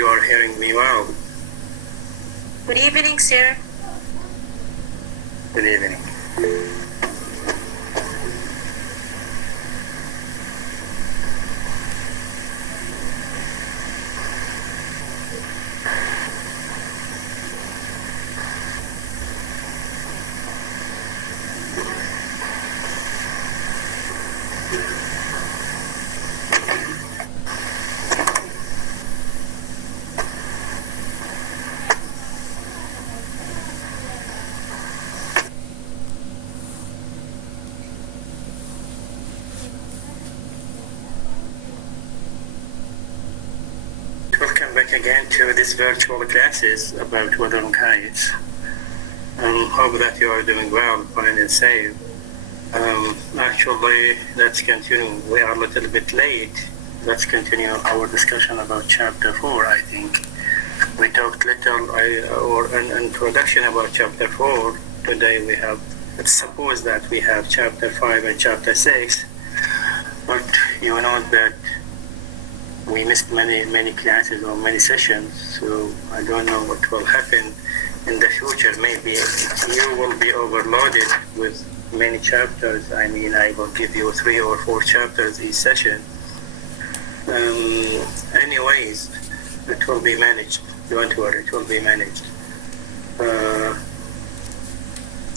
you are hearing me well. Good evening, sir. Good evening. Welcome back again to this virtual classes about wuthering kites. Hope that you are doing well, fine and safe. Actually, let's continue. We are a little bit late. Let's continue our discussion about chapter 4, I think. We talked little or an introduction about chapter 4. Today we have, let's suppose that we have chapter 5 and chapter 6. But you know that we missed many classes or many sessions, so I don't know what will happen in the future. Maybe you will be overloaded with many chapters. I mean, I will give you 3 or 4 chapters each session. Anyways, it will be managed. Don't worry, it will be managed.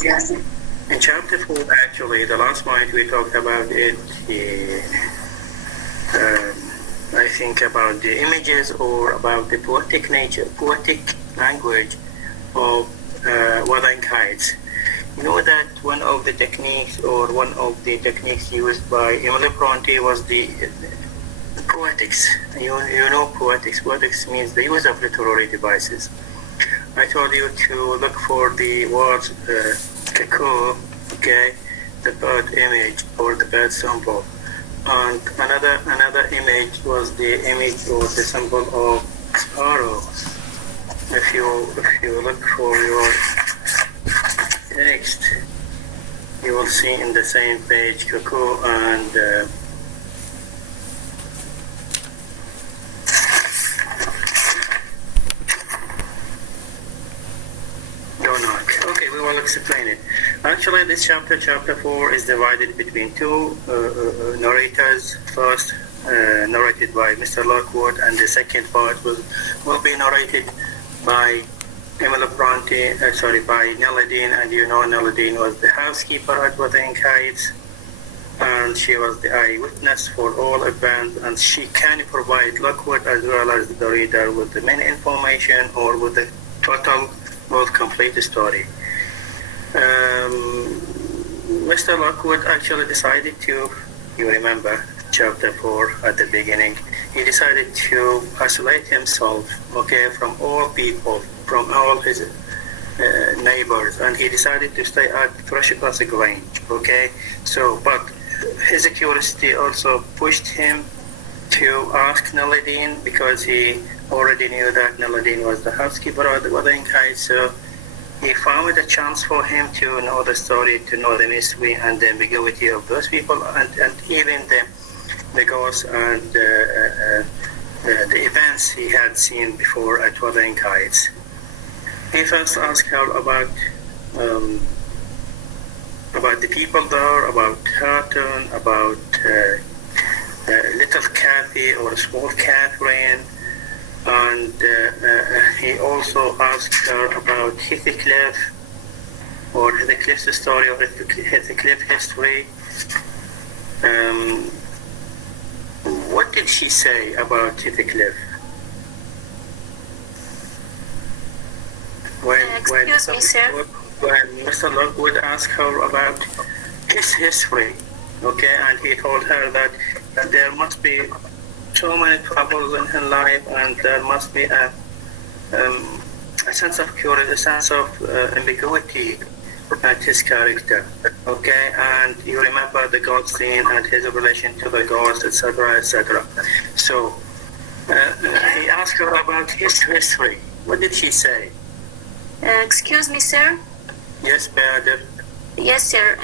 Yes. In chapter 4, actually, the last point we talked about it, I think about the images or about the poetic language of wuthering kites. You know that one of the techniques used by Emily Bronte was the poetics. You know poetics. Poetics means the use of literary devices. I told you to look for the words cuckoo, okay, the bird image or the bird symbol. And another image was the image or the symbol of sparrow. If you look for your text, you will see in the same page cuckoo and okay, we will explain it. Actually, this chapter 4, is divided between 2 narrators. First, narrated by Mr. Lockwood, and the second part will be narrated by Emily Bronte, by Nellie Dean. And you know Nellie Dean was the housekeeper at Wuthering Kites, and she was the eyewitness for all events, and she can provide Lockwood as well as the reader with the main information or with the total or complete story. Mr. Lockwood actually decided to, you remember chapter 4 at the beginning, he decided to isolate himself, okay, from all people, from all his neighbors, and he decided to stay at Fresh Classic Range, okay. So, but his curiosity also pushed him to ask Nellie Dean, because he already knew that Nellie Dean was the housekeeper of the Wuthering Kites. So he found a chance for him to know the story, to know the mystery and the ambiguity of those people, and even the ghosts and the events he had seen before at Wuthering Kites. He first asked her about the people there, about Houghton, about little Kathy or small Catherine, and he also asked her about Heathcliff, or Heathcliff's story, or Heathcliff history. What did she say about Heathcliff? Excuse me, sir. When Mr. Lockwood asked her about his history, okay, and he told her that there must be so many troubles in her life, and there must be a sense of curiosity, a sense of ambiguity at his character, okay, and you remember the God scene and his relation to the gods, etc., etc. So he asked her about his history. What did she say? Excuse me, sir. Yes, Bader. Yes, sir.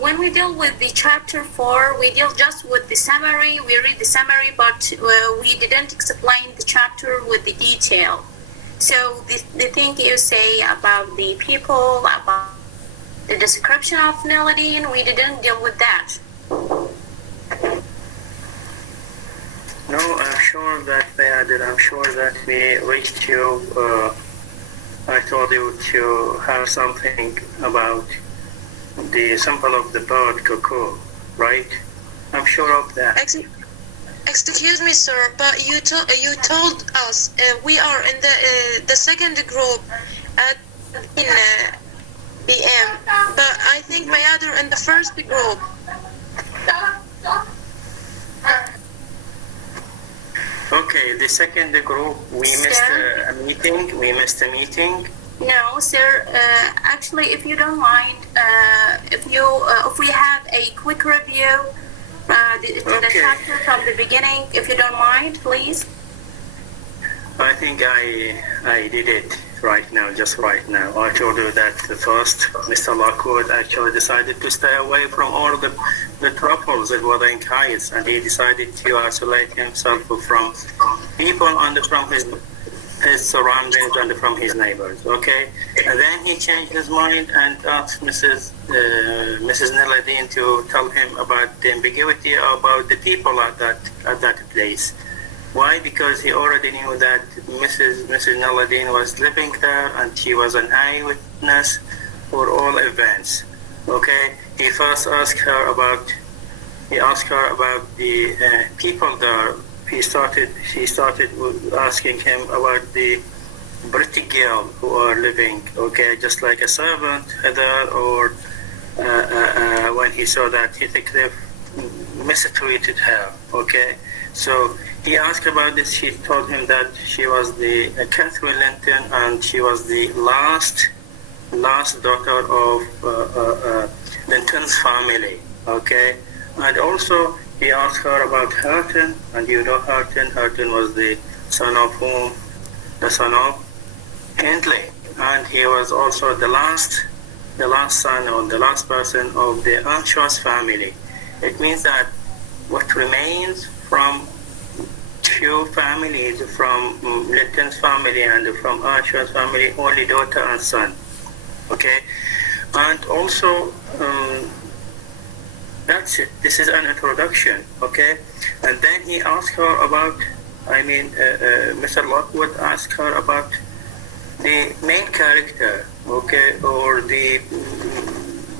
When we deal with the chapter 4, we deal just with the summary. We read the summary, but we didn't explain the chapter with the detail. So the thing you say about the people, about the description of Neladine, we didn't deal with that. No, I'm sure that they added. I'm sure that we reached you. I told you to have something about the symbol of the bird cuckoo, right? I'm sure of that. Excuse me, sir, but you told us we are in the second group at PM, but I think my other in the first group. Okay, the second group, we missed a meeting. We missed a meeting. No, sir. Actually, if you don't mind, if we have a quick review the chapter from the beginning, if you don't mind, please. I think I did it right now, just right now. I told you that first, Mr. Lockwood actually decided to stay away from all the troubles at Wuthering Heights, and he decided to isolate himself from people and from his surroundings and from his neighbors. Okay, and then he changed his mind and asked Mrs. Neladine to tell him about the ambiguity about the people at that place. Why? Because he already knew that Mrs. Neladine was living there and she was an eyewitness for all events. Okay, he first asked her about the people there. He started asking him about the pretty girl who are living, okay, just like a servant there, or when he saw that Heathcliff mistreated her, okay. So he asked about this. She told him that she was the Catherine Linton, and she was the last daughter of Linton's family, okay. And also he asked her about Hurton, and you know Hurton. Hurton was the son of Hindley, and he was also the last son or the last person of the Anxious family. It means that what remains from few families, from Linton's family and from Anxious family, only daughter and son. Okay, and also that's it. This is an introduction, okay? And then he asked her about, Mr. Lockwood asked her about the main character, okay, or the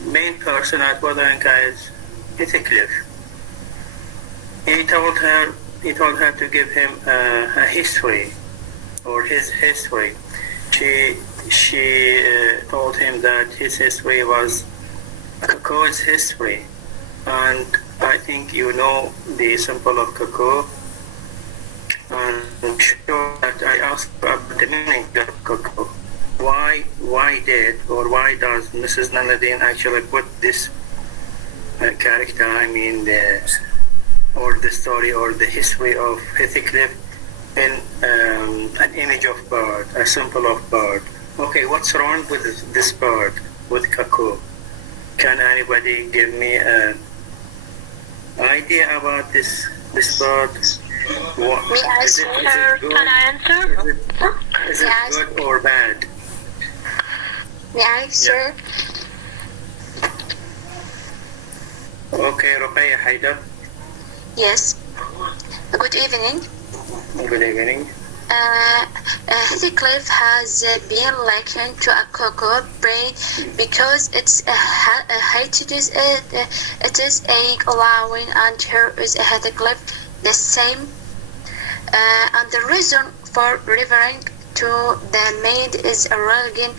main person at Wuthering Heights, Heathcliff. He told her to give him a history, or his history. She told him that his history was Cuckoo's history. And I think you know the symbol of cuckoo. And I'm sure that I asked about the meaning of cuckoo. Why does Mrs. Neladine actually put this character, or the story or the history of Heathcliff in an image of bird, a symbol of bird? Okay, what's wrong with this bird, with cuckoo? Can anybody give me an idea about this bird? May I, sir? Can I answer? Is it good or bad? May I, sir? Okay, Ruqayya Haidar. Yes. Good evening. Good evening. Heathcliff has been likened to a cuckoo bird because it is egg allowing, and here is a Heathcliff the same. And the reason for referring to the maid is relegation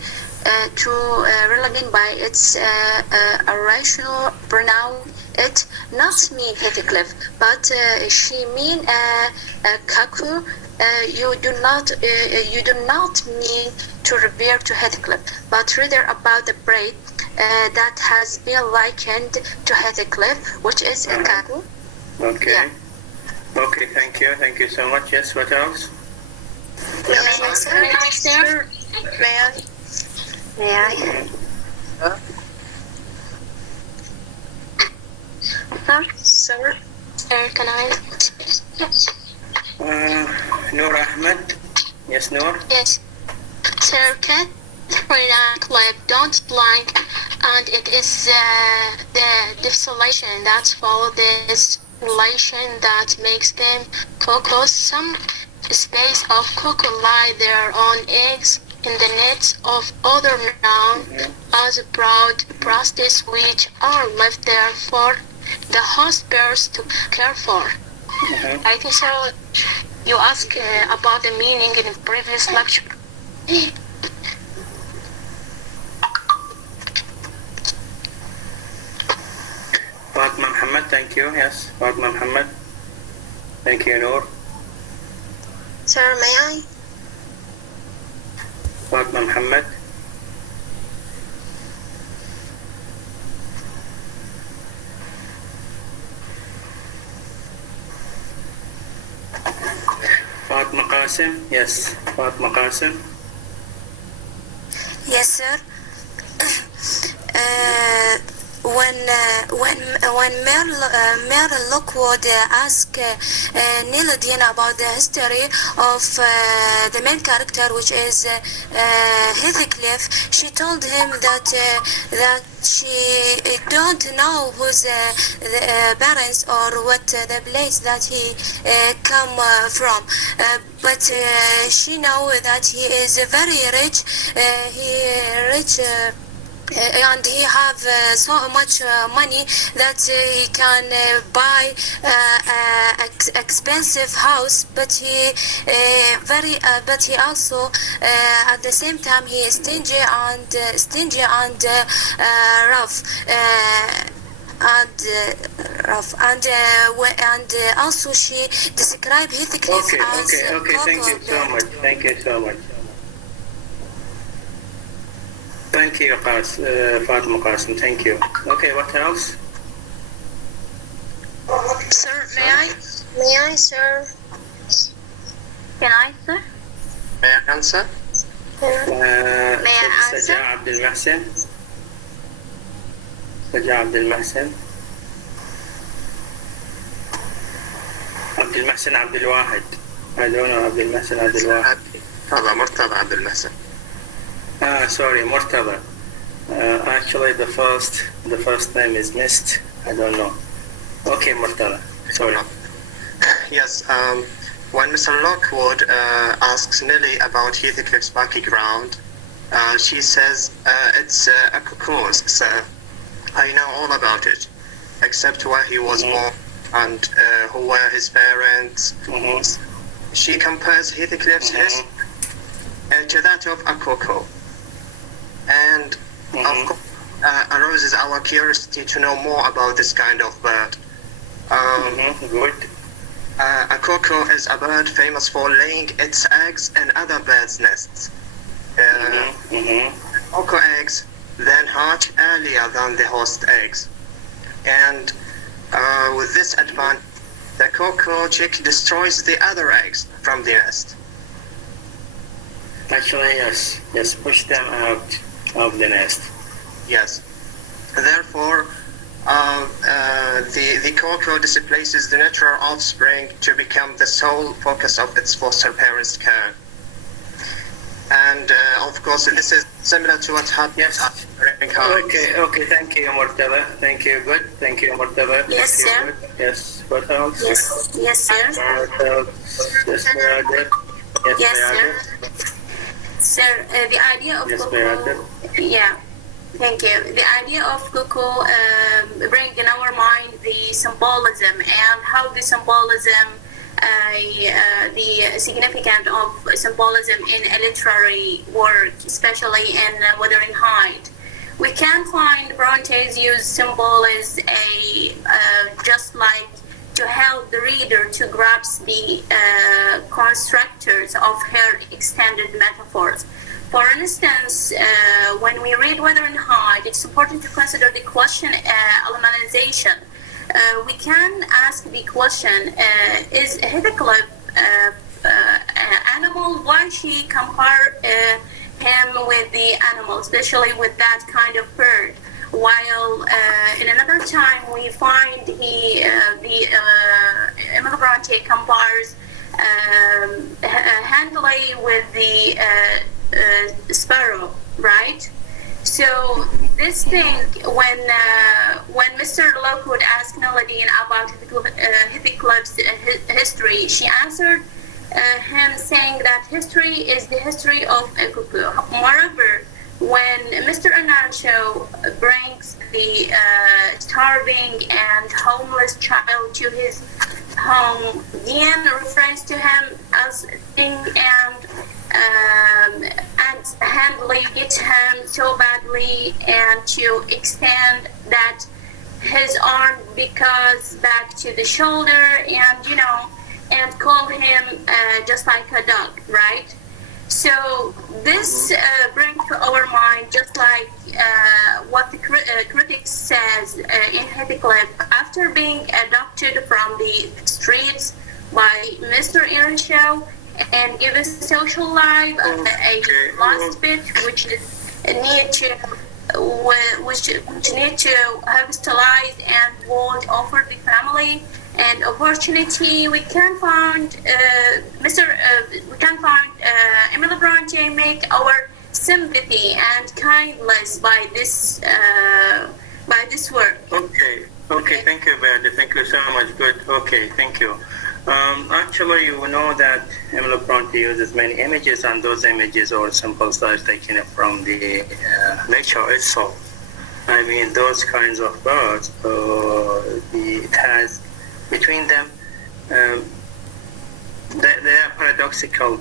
by its irrational pronoun. It not mean Heathcliff, but she mean cuckoo. You do not mean to refer to Heathcliff, but rather about the bird that has been likened to Heathcliff, which is a cuckoo. Okay. Yeah. Okay, thank you so much. Yes, what else? May I, sir? May I? May I? Sir, Can I? Noor Ahmed. Yes, Noor. Yes. Sir, Catherine and Clive don't blank, and it is the desolation that's for this relation that makes them cocoa. Some space of cocoa lie their own eggs in the nets of other known as broad breasts, which are left there for the host birds to care for. I think so. You asked about the meaning in the previous lecture. Fatma Muhammad, thank you. Yes, Fatma Muhammad. Thank you, Noor. sir, may I? Fatma Muhammad. Fatma Qasim. Yes, Fatma Qasim. Yes, sir. When Mayor Lockwood asked Niludin about the history of the main character, which is Heathcliff, she told him that she don't know who's the parents or what the place that he come from, but she know that he is very rich. And he have so much money that he can buy expensive house, but he but he also at the same time he is stingy and rough. And also she described Heathcliff as Okay. Thank you so much. Thank you so much. Thank you, Fatma Qasim. Thank you. Okay, what else? Sir, may I? May I, sir? Can I, sir? May I answer? May I answer? Sajjah Abdul Mahsen. Sajjah Abdul Mahsen. Abdul Mahsen Abdul Wahid. I don't know Abdul Mahsen Abdul Wahid. مرتضى عبد المحسن. Sorry, Murtada. Actually, the first name is missed. I don't know. Okay, Murtada. Sorry. Yes, when Mr. Lockwood asks Nelly about Heathcliff's background, she says it's a cocoon, sir. I know all about it, except where he was born and who were his parents. She compares Heathcliff's history to that of a cocoa. And of course, arouses our curiosity to know more about this kind of bird. Good. A cuckoo is a bird famous for laying its eggs in other birds' nests. Cuckoo eggs then hatch earlier than the host eggs. And with this advantage, the cuckoo chick destroys the other eggs from the nest. Actually, yes, push them out of the nest. Yes. Therefore, the cuckoo displaces the natural offspring to become the sole focus of its foster parents' care. And of course, this is similar to what happened. Yes. Okay. Thank you, Murtada. Thank you. Good. Thank you, Murtada. Yes, sir. Yes. What else? Yes, sir. What else? Yes, Bayadir. Yes, Bayadir. sir. Sir, the idea of Yes, cocoa. Bayadir. Yeah. Thank you. The idea of cocoa bring in our mind the symbolism and how the symbolism, the significance of symbolism in a literary work, especially in Wuthering Heights. We can find Bronte's use symbol as a just like to help the reader to grasp the constructors of her extended metaphors. For instance, when we read Wuthering Heights, it's important to consider the question elimination. We can ask the question, is Heathcliff animal? Why she compare him with the animal, especially with that kind of bird? while in another time we find Emil Bronte compares Handley with the sparrow, right? So this thing, when Mr. Lockwood asked Nadine about Heathcliff's history, she answered him saying that history is the history of a cuckoo. Moreover, when Mr. Anancho brings the starving and homeless child to his home, Dean refers to him as thing, and Handley gets him so badly, and to extend that his arm because back to the shoulder, and and call him just like a dog, right? So this brings to our mind, just like what the critics says in Heathcliff, after being adopted from the streets by Mr. Earnshaw and given social life, a last bit which need to have stylized and would offer the family and opportunity. We can find Emil Bronte make our sympathy and kindness by this work. Okay, thank you, Beth. Thank you so much. Good. Okay, thank you. Actually, you know that Emil Bronte uses many images, and those images or symbols are taken from the nature itself. I mean, those kinds of birds, it has between them, they are paradoxical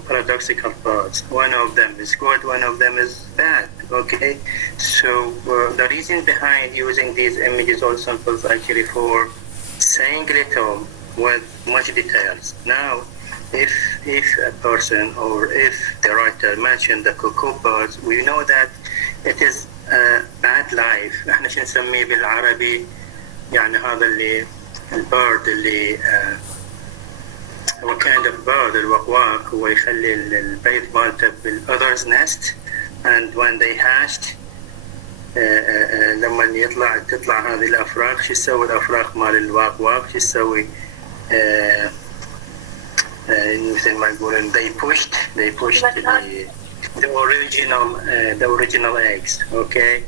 birds. One of them is good, one of them is bad. Okay, so the reason behind using these images or symbols actually for saying little with much details. Now, if a person or if the writer mentioned the cuckoo birds, we know that it is a bad life. احنا شو نسميه بالعربي يعني هذا اللي البيرد اللي هو kind of bird الوقواق هو يخلي البيض مالته بالothers nest, and when they hatched لما تطلع هذه الافراخ شو تسوي الافراخ مال الوقواق شو تسوي مثل ما يقولون they pushed the original eggs. Okay.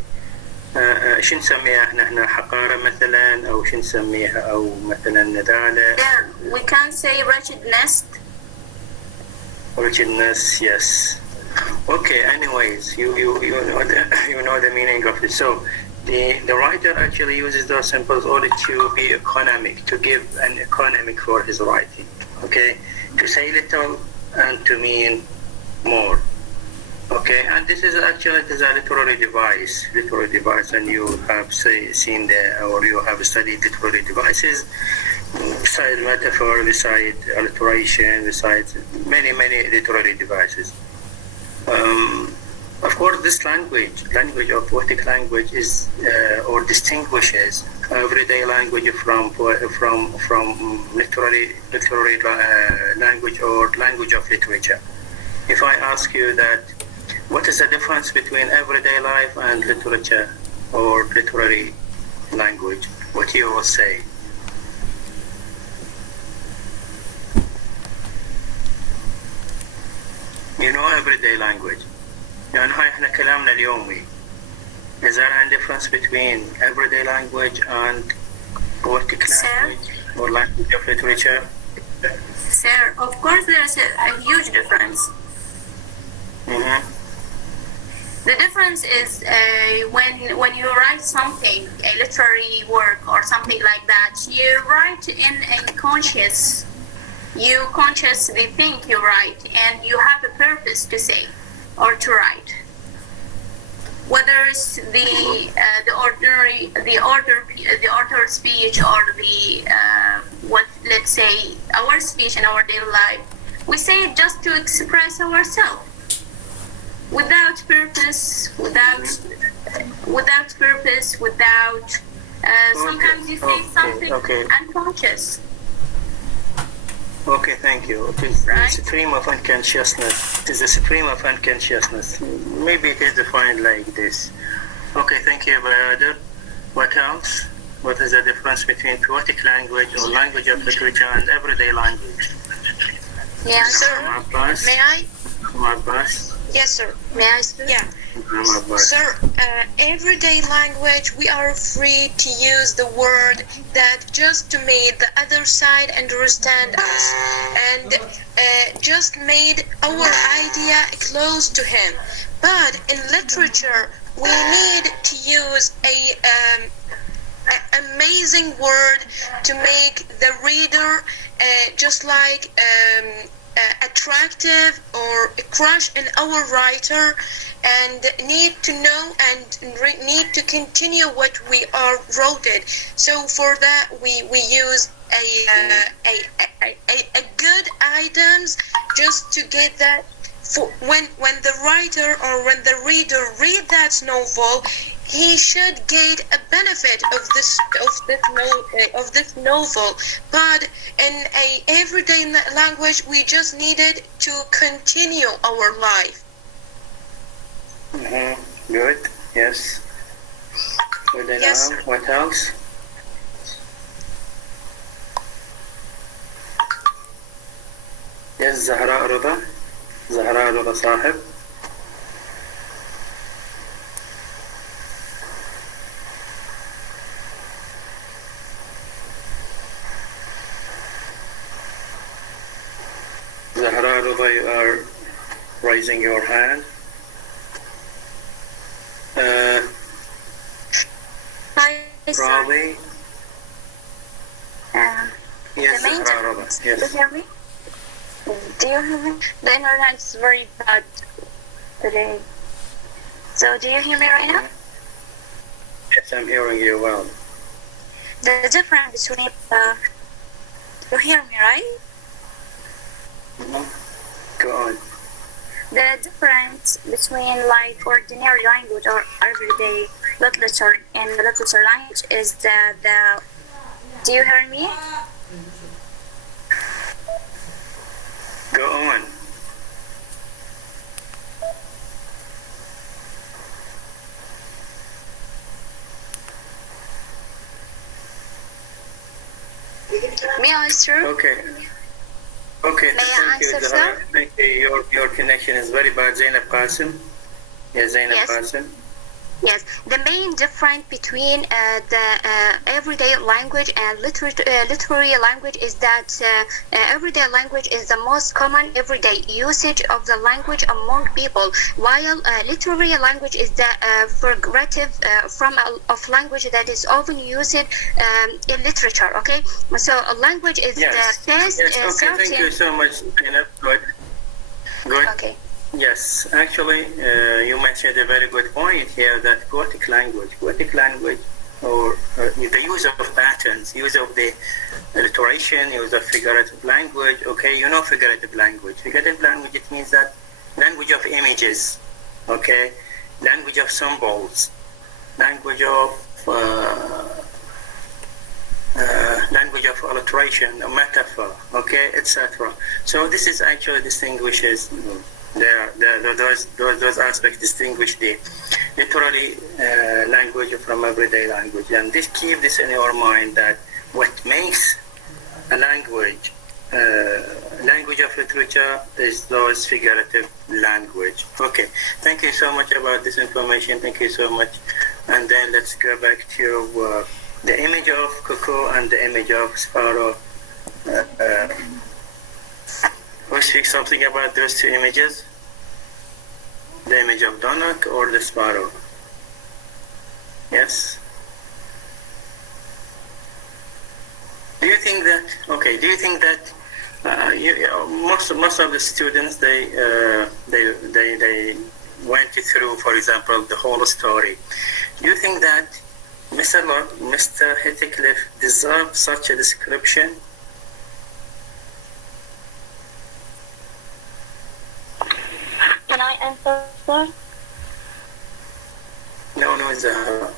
شو نسميها احنا حقارة مثلا او شو نسميها او مثلا نذالة. Yeah, we can say wretched nest. Wretchedness, yes. Okay, anyways, you know the meaning of it. So the writer actually uses those symbols only to be economic, to give an economic for his writing. Okay, to say little and to mean more. Okay, and this is actually a literary device, and you have seen or you have studied literary devices, besides metaphor, besides alliteration, besides many literary devices. Of course, this language of poetic language is or distinguishes everyday language from literary language or language of literature. If I ask you that, what is the difference between everyday life and literature or literary language? What you will say? You know everyday language. يعني هاي احنا كلامنا اليومي. Is there any difference between everyday language and poetic language or language of literature? Sir, of course there's a huge difference. Mm-hmm. The difference is when you write something, a literary work or something like that, you write in a conscious. You consciously think you write, and you have a purpose to say or to write. Whether it's the order speech or what, let's say, our speech in our daily life, we say it just to express ourselves. Without purpose, without sometimes you say something unconscious. Okay, thank you. It is the stream of unconsciousness. It is the stream of unconsciousness. Maybe it is defined like this. Okay, thank you, brother. What else? What is the difference between poetic language or language of literature and everyday language? Yeah, Sir, may I? Yes, sir. May I, sir? Yeah. Sir, everyday language, we are free to use the word that just to make the other side understand us and just made our idea close to him. But in literature, we need to use a amazing word to make the reader just like attractive or a crush in our writer and need to know and need to continue what we are wrote it. So for that we use a good items just to get that for when the writer or when the reader read that novel, he should get a benefit of this novel. But in a everyday language, we just needed to continue our life. Good. Yes. Good enough. Yes. What else? Yes, زهراء رضا صاحب. Zahra Rida, you are raising your hand. Hi, sir. Rabi. Yes, The main Zahra Rida. Do you Yes. hear me? Do you hear me? The internet is very bad today. So do you hear me right now? Yes, I'm hearing you well. The difference between you hear me right? Go on. The difference between like ordinary language or everyday literature and the literature language is that do you hear me? Go on. May I answer? Okay. Okay. May I Thank you, answer, Zahra. sir? Thank you. Your connection is very bad. Zainab Qasim. Yes, Zainab Yes. Qasim. Yes, the main difference between the everyday language and literary language is that everyday language is the most common everyday usage of the language among people, while literary language is the figurative form of language that is often used in literature. Okay, so a language is Yes. the best Yes. Okay. certain. Thank you so much, Zainab. Good. Good. Okay. Yes, actually, you mentioned a very good point here that poetic language, or the use of patterns, use of the alliteration, use of figurative language. Okay, you know figurative language. Figurative language, it means that language of images, okay, language of symbols, language of alliteration, a metaphor, okay, etc. So this is actually distinguishes. Those aspects distinguish the literary language from everyday language, and keep this in your mind that what makes a language of literature is those figurative language. Okay, thank you so much about this information. Thank you so much. And then let's go back to the image of cuckoo and the image of sparrow. We'll speak something about those two images, the image of Donok or the sparrow. Yes? Do you think that most of the students, they went through, for example, the whole story. Do you think that Mr. Heathcliff deserves such a description? Can I answer, sir? No, Zahra.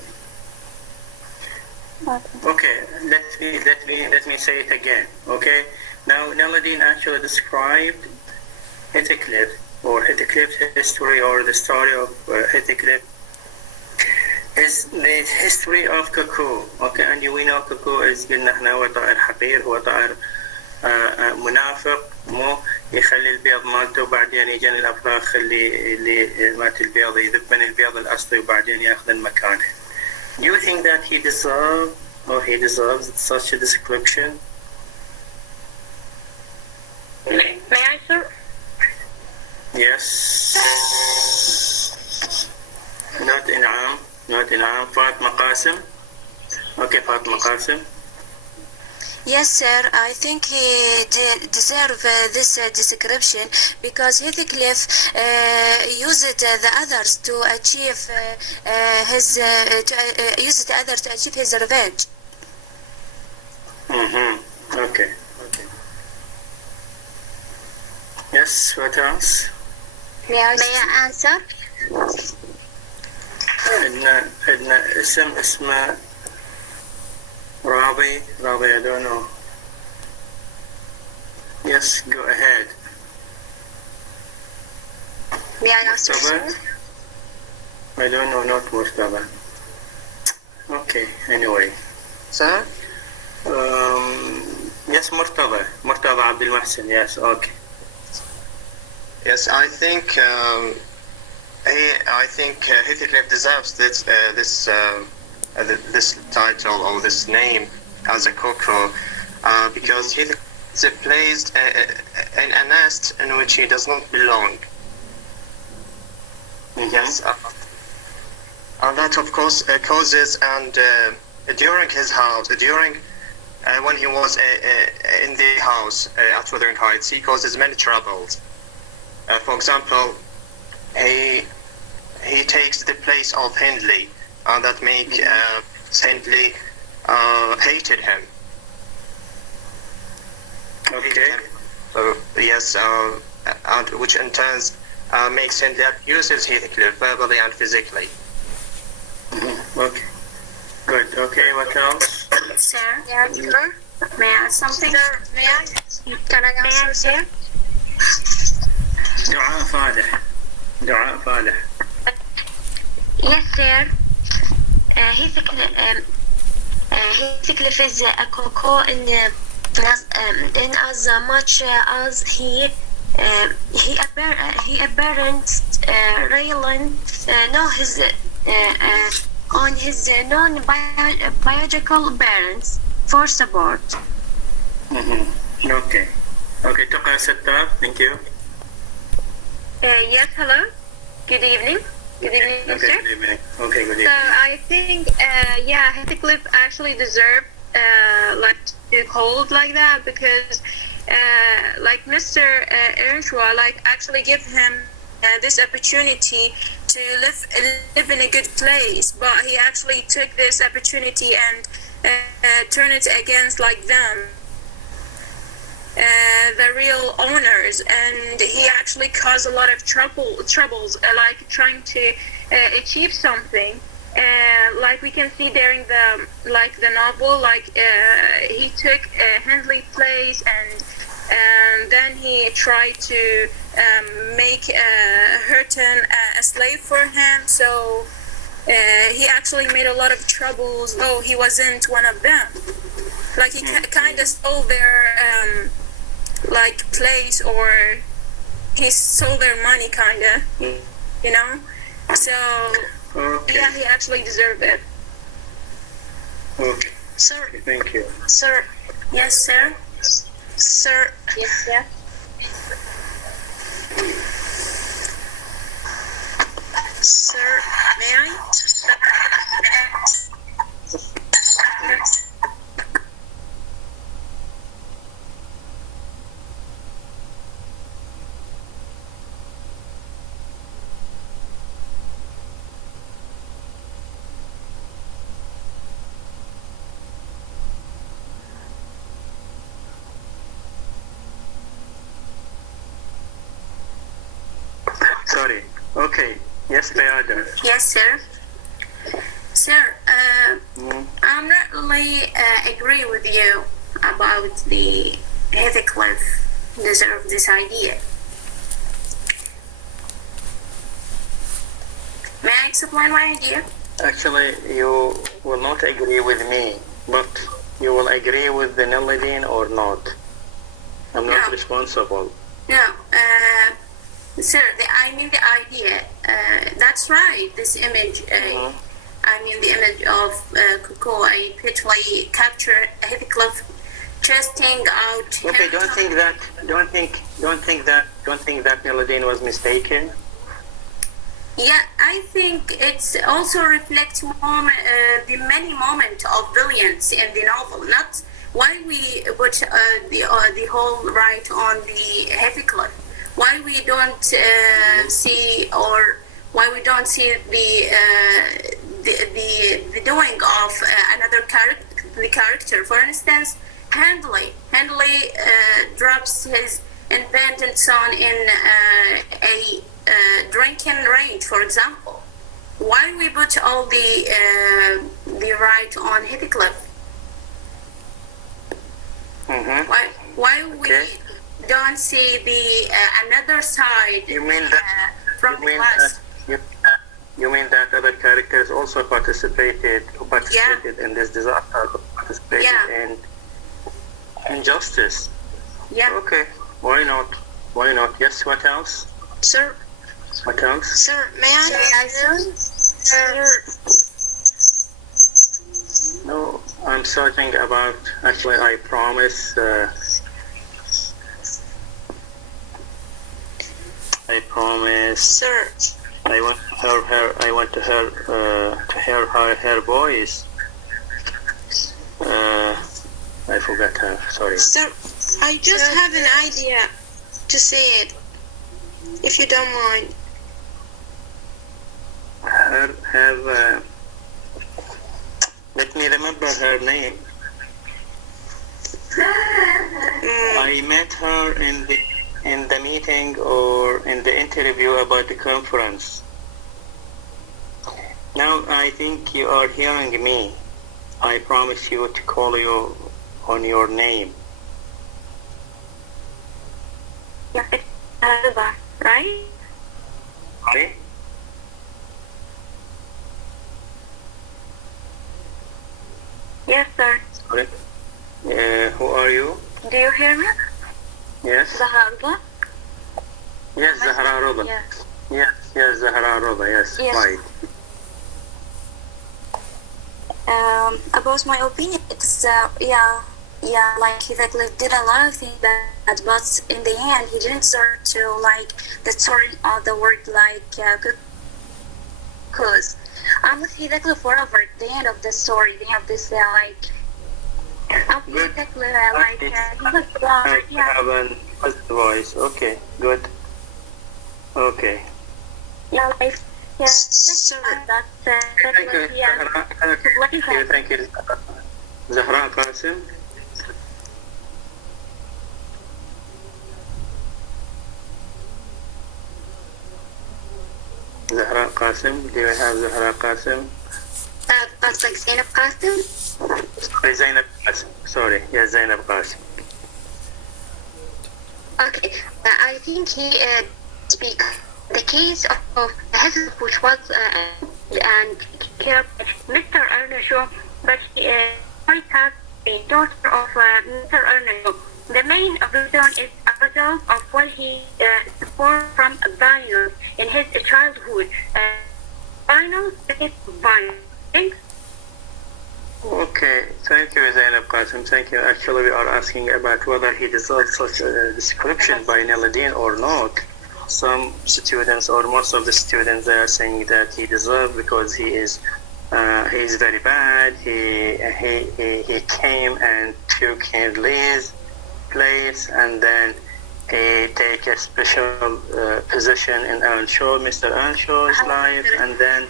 Okay, let me say it again. Okay, now Nadine actually described Heathcliff or Heathcliff's history or the story of Heathcliff is the history of cuckoo. Okay, and we know cuckoo is قلنا احنا هو طائر حقير، هو طائر منافق، مو يخلي البيض مالته وبعدين يجن الافراخ اللي مالت البيض يذب من البيض الاصلي وبعدين ياخذ مكانه. Do you think that he deserves such a description? May I, sir? Yes. Not إنعام. فاطمة قاسم. Okay, فاطمة قاسم. Yes, sir. I think he deserve this description because Heathcliff used the others to achieve his revenge. Okay. Yes, what else? May I answer? عندنا اسمه راضي I don't know. Yes, go ahead. May I answer, Mustafa? sir? I don't know, not Mustafa. Okay, anyway. Sir? Yes, Murtada Abdul Mahsen, yes, okay. Yes, I think Heathcliff deserves this title or this name as a cuckoo because he is placed in a nest in which he does not belong. Yes, and that of course causes and during his house when he was in the house at Wuthering Heights, he causes many troubles. For example, he takes the place of Hindley, and that make Hindley hated him. Okay. Yes, and which in turn makes Hindley abuses Heathcliff verbally and physically. Okay. Good. Okay, what else? Sir? Yeah, sir? May I add something? Sir, may I? Can I answer, sir? دعاء فالح. Yes, sir. Heathcliff is a cuckoo in as much as he apparent on his non-biological parents for support. Okay. Okay, Tuqa Sattar, thank you. Yes, hello. Good evening. Good evening, Okay, sir. good evening. Okay, good So evening. I think, Heathcliff actually deserved like to hold like that because, like Mr. Ershwa, like actually give him this opportunity to live in a good place, but he actually took this opportunity and turned it against like them. The real owners, and he actually caused a lot of troubles like trying to achieve something, like we can see during the novel, like he took Hindley's place, and then he tried to make Hurton a slave for him, so he actually made a lot of troubles, though he wasn't one of them. Like he kind of stole their like place, or he stole their money, kind of, you know. So Okay. yeah, he actually deserved it. Okay, Sir, thank you. sir. Yes, sir. Sir. Yes, yeah. Sir, may I? Sorry. Okay. Yes, Bayada. Yes, sir. Sir, I'm not really agree with you about the Heathcliff deserve this idea. May I explain my idea? Actually, you will not agree with me, but you will agree with the Nilladin or not. I'm not No. responsible. No, sir, I mean the idea. That's right. This image, I mean the image of Coco. I literally capture Heathcliff testing out. Okay, don't think that Nilladin was mistaken. Yeah, I think it's also reflects the many moments of brilliance in the novel. Not why we put the whole right on the Heathcliff. Why we don't see, or why we don't see the doing of another character. For instance, Handley drops his independent son in a drinking range, for example. Why we put all the right on Heathcliff? Why we don't see the another side? You mean that? From the past? You mean that other characters also participated in this disaster, participated in injustice? Yeah. Okay. Why not? Why not? Yes. What else? Sir, What else? sir, may I? Sir, No, I'm searching about. Actually, I promise. sir, I want to hear her voice. I forgot her. Sorry. sir, I just have an idea to say it, if you don't mind. Let me remember her name. I met her in the meeting or in the interview about the conference. Now I think you are hearing me. I promise you to call you on your name. Yeah, it's Alba, right? Sorry? Yes, sir. Sorry. Who are you? Do you hear me? Yes. Zahra? Yes, Zahra Roda. Yes. Yes, Zahra Roda. Yes, Yes. right. About my opinion, it's like Heathcliff did a lot of things bad, but in the end, he didn't deserve to like the turn of the word because I'm with Heathcliff forever. At the end of the story, the end of this I'm Good. Heathcliff he was blind. You have an positive voice. Okay, good. Okay. Yeah, like Sir, that's Thank you, Zahra. Thank you. Zahra Qasim. Zahra Qasim. Do you have Zahra Qasim? like Zainab Qasim. Sorry, Zainab Qasim. Sorry, yes, Zainab Qasim. Okay, I think he speak the case of Heathcliff, which was and care of Mr. Earnshaw, but he might have the daughter of Mr. Earnshaw. The main reason is a result of what he suffered from violence in his childhood. Violence is violence. Okay, thank you, Zainab Qasim. Thank you. Actually, we are asking about whether he deserves such a description by Nilladin or not. Some students, or most of the students, they are saying that he deserves because he is very bad. He came and took Hindley's place, and then he take a special position in Mr. Earnshaw's life, and then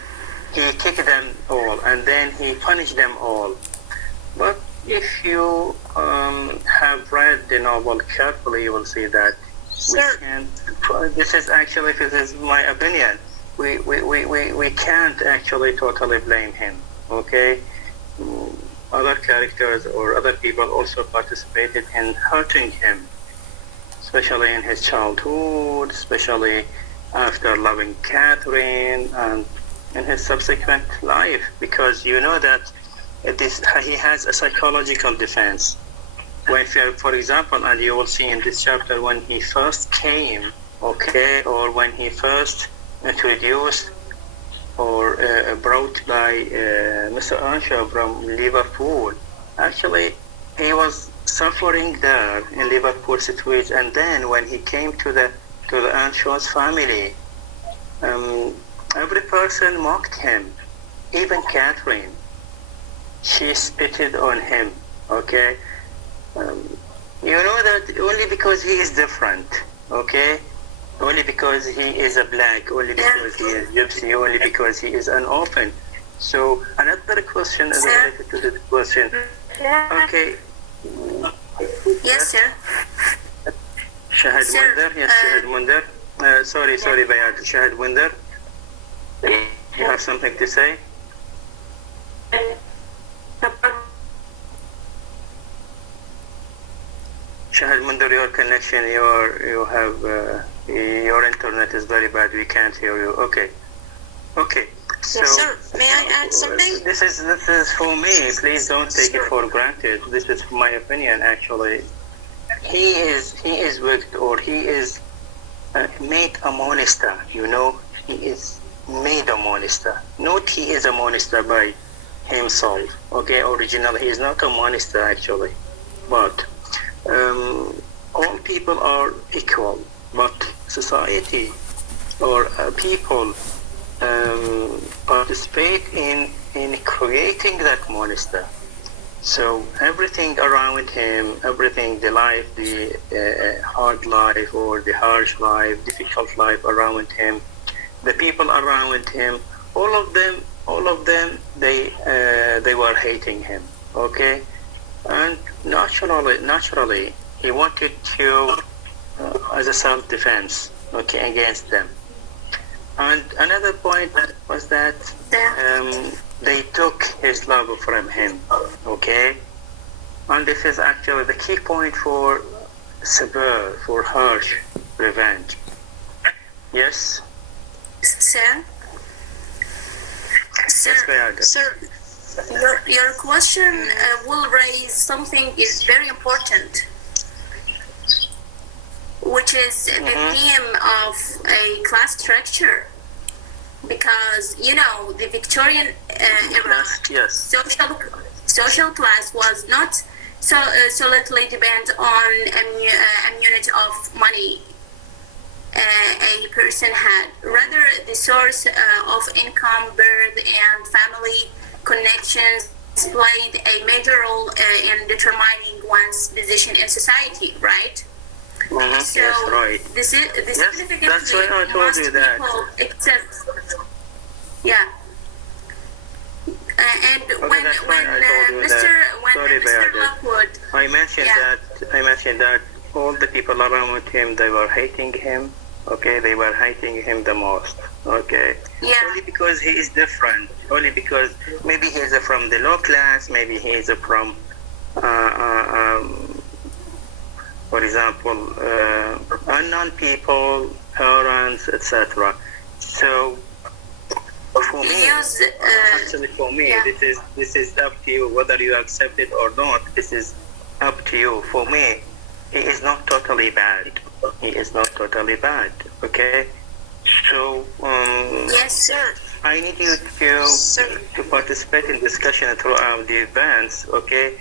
he kicked them all, and then he punished them all. But if you have read the novel carefully, you will see that this is my opinion. We can't actually totally blame him. Okay, other characters or other people also participated in hurting him, especially in his childhood, especially after loving Catherine, and in his subsequent life, because you know that he has a psychological defense. When, for example, and you will see in this chapter, when he first came, okay, or when he first introduced or brought by Mr. Anshaw from Liverpool, actually he was suffering there in Liverpool situation, and then when he came to the Anshaw's family, every person mocked him, even Catherine. She spitted on him, okay? You know that only because he is different, okay? Only because he is a black, only because he is gypsy, only because he is an orphan. So another question is related to this question. Okay. Yes, sir. Shahid Munder, yes, Shahid Munder. Sorry, Bayad. Shahid Munder. You have something to say? Shahid Munder, your connection, your internet is very bad. We can't hear you. Okay. So, yes, sir. May I add something? This is for me. Please don't take it for granted. This is my opinion. Actually, he is wicked, or he is made a monster. You know, he is made a monster. Not he is a monster by himself. Okay, originally he is not a monster actually, but all people are equal. But society or people participate in creating that monster. So everything around him, everything, the life, the hard life or the harsh life, difficult life around him, the people around him, all of them, they were hating him. Okay, and naturally, he wanted to, as a self-defense, okay, against them. And another point was that they took his love from him, okay? And this is actually the key point for severe, for harsh revenge. Yes? Sir? Sir, your question will raise something is very important, which is the theme of a class structure, because you know the Victorian era social class was not solidly depend on immunity of money a person had. Rather, the source of income, birth, and family connections played a major role in determining one's position in society, right? So yes, right. The significance that's why I told most you that. people accept. Yeah. And Okay, when that's why I told you Mr. Lockwood, I mentioned that all the people around him, they were hating him. Okay, they were hating him the most. Okay, only because he is different. Only because maybe he is from the low class. Maybe he is from, for example, unknown people, parents, etc. So for me, actually for me, this is up to you whether you accept it or not. This is up to you. For me, he is not totally bad. He is not totally bad. Okay. So yes, sir. I need you to participate in discussion throughout the events. Okay.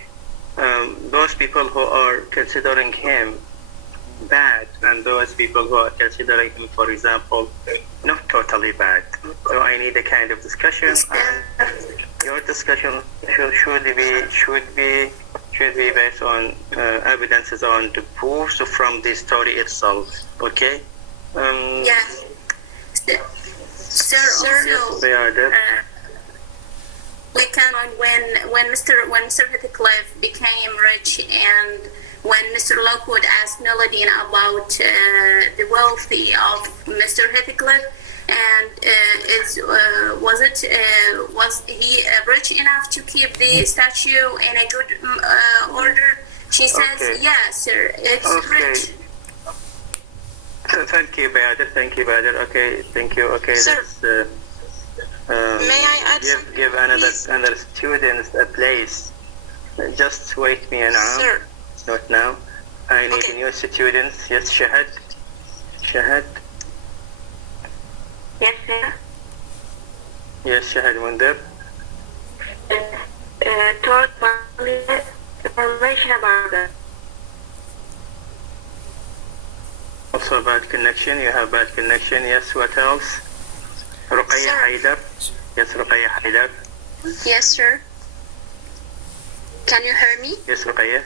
Those people who are considering him bad, and those people who are considering him, for example, not totally bad. So I need a kind of discussion. Your discussion should be based on evidences, on the proofs from the story itself. Okay. Sir, also, we can when Mr. Heathcliff became rich, and when Mr. Lockwood asked Melody about the wealthy of Mr. Heathcliff, and was he rich enough to keep the statue in a good order? She says, yes, sir, it's rich. Thank you, Bader. Okay, thank you. Okay, sir. May I add give another student a place. Just wait me an hour. Sir. Not now. I need Okay. new students. Yes, Shahad. Shahad. Yes, sir. Yes, Shahad Wonder. Told my information about that. Also bad connection. You have bad connection. Yes, what else? Ruqayya Sir. Haidar. Yes, Ruqayya Haidar. Yes, sir. Can you hear me? Yes, Ruqayya.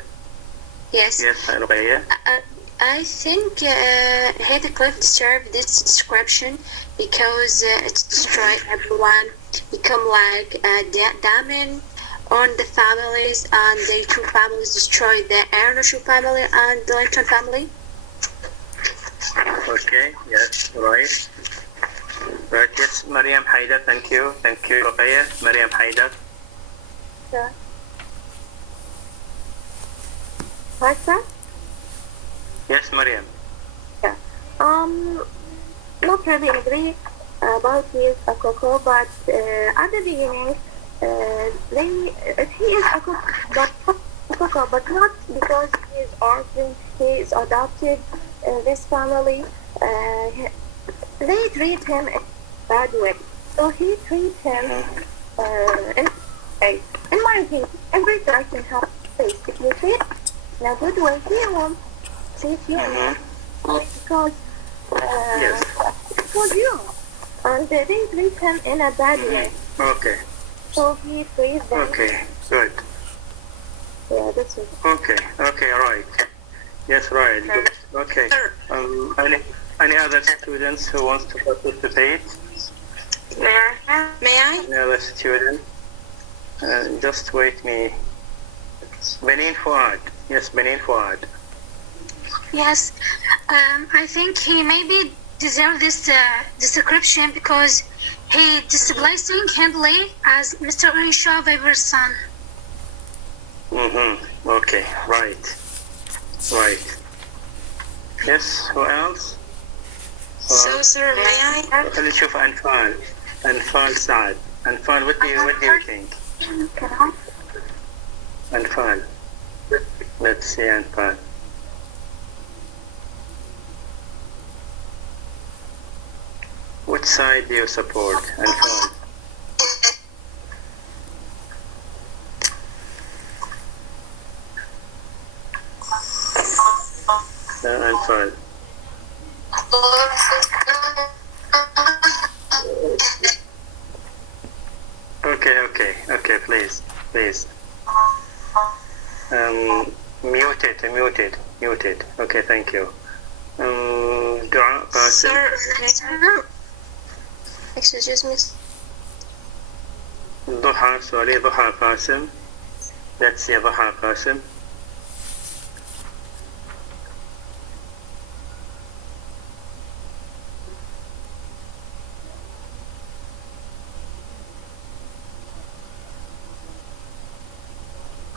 Yes. Yes, Ruqayya. I think Heathcliff deserved this description because it destroyed everyone, become like a diamond on the families, and the two families destroyed the Ernoshu family and the Lincoln family. Okay, yes, right. Right, yes, Mariam Haidar, thank you. Thank you, Ruqayya. Mariam Haidar. Sure. What's that? Yes, Mariam. Not really agree about his Coco, but at the beginning, he is a Coco, but not because he is orphan. He is adopted this family. They treat him in a bad way, so he treats him in a way. In my opinion, every person has a place. If you treat in a good way, he won't treat you because Yes. it was you, and they treat him in a bad way. Okay, So he frees them. okay, good. Yeah, that's it. Okay, okay, right. Yes, right. Good. Okay. Sir. Any other students who wants to participate? May I? Any other student? Just wait me. Benin Fuad. Yes, Benin Fuad. Yes, I think he maybe deserved this description because he displacing Hindley as Mr. Unisha Weber's son. Mm-hmm. Okay, right. Right. Yes, who else? So, sir, may I? خلينا نشوف أنفال سعد. أنفال, what do you think? أنفال. Let's see أنفال. Which side do you support? أنفال. أنفال. Okay, please. Muted. Okay, thank you. Dua Qasim. Sir, Excuse me. Duha Qasim. Let's see Duha Qasim.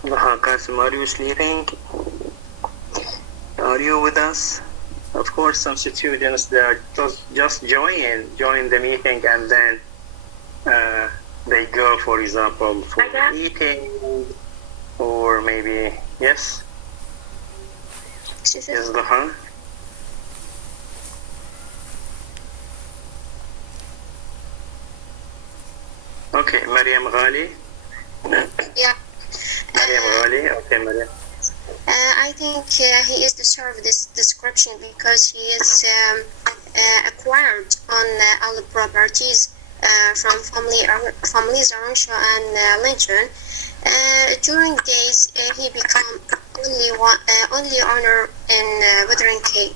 Duha Qasim, are you sleeping? Are you with us? Of course, some students that just join the meeting and then they go, for example, for eating, or maybe yes. Yes, Duha. Okay, Mariam Ghali. Yeah. Mariam Ghali. Okay, Mariam. I think he is deserved this description because he is acquired on all properties from families Arusha and Lincoln. During days, he became only owner in Wuthering Cave.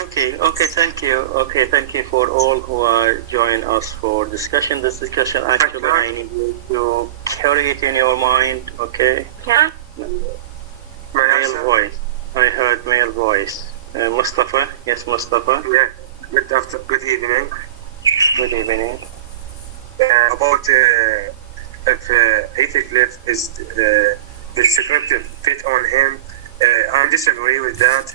Okay, thank you. Okay, thank you for all who are joining us for discussion. This discussion, actually, I need you to carry it in your mind, okay? Yeah. Male voice. I heard male voice. Mustafa. Yes, Mustafa. Yeah. Good evening. Good evening. About if Heathcliff is the descriptive fit on him, I disagree with that.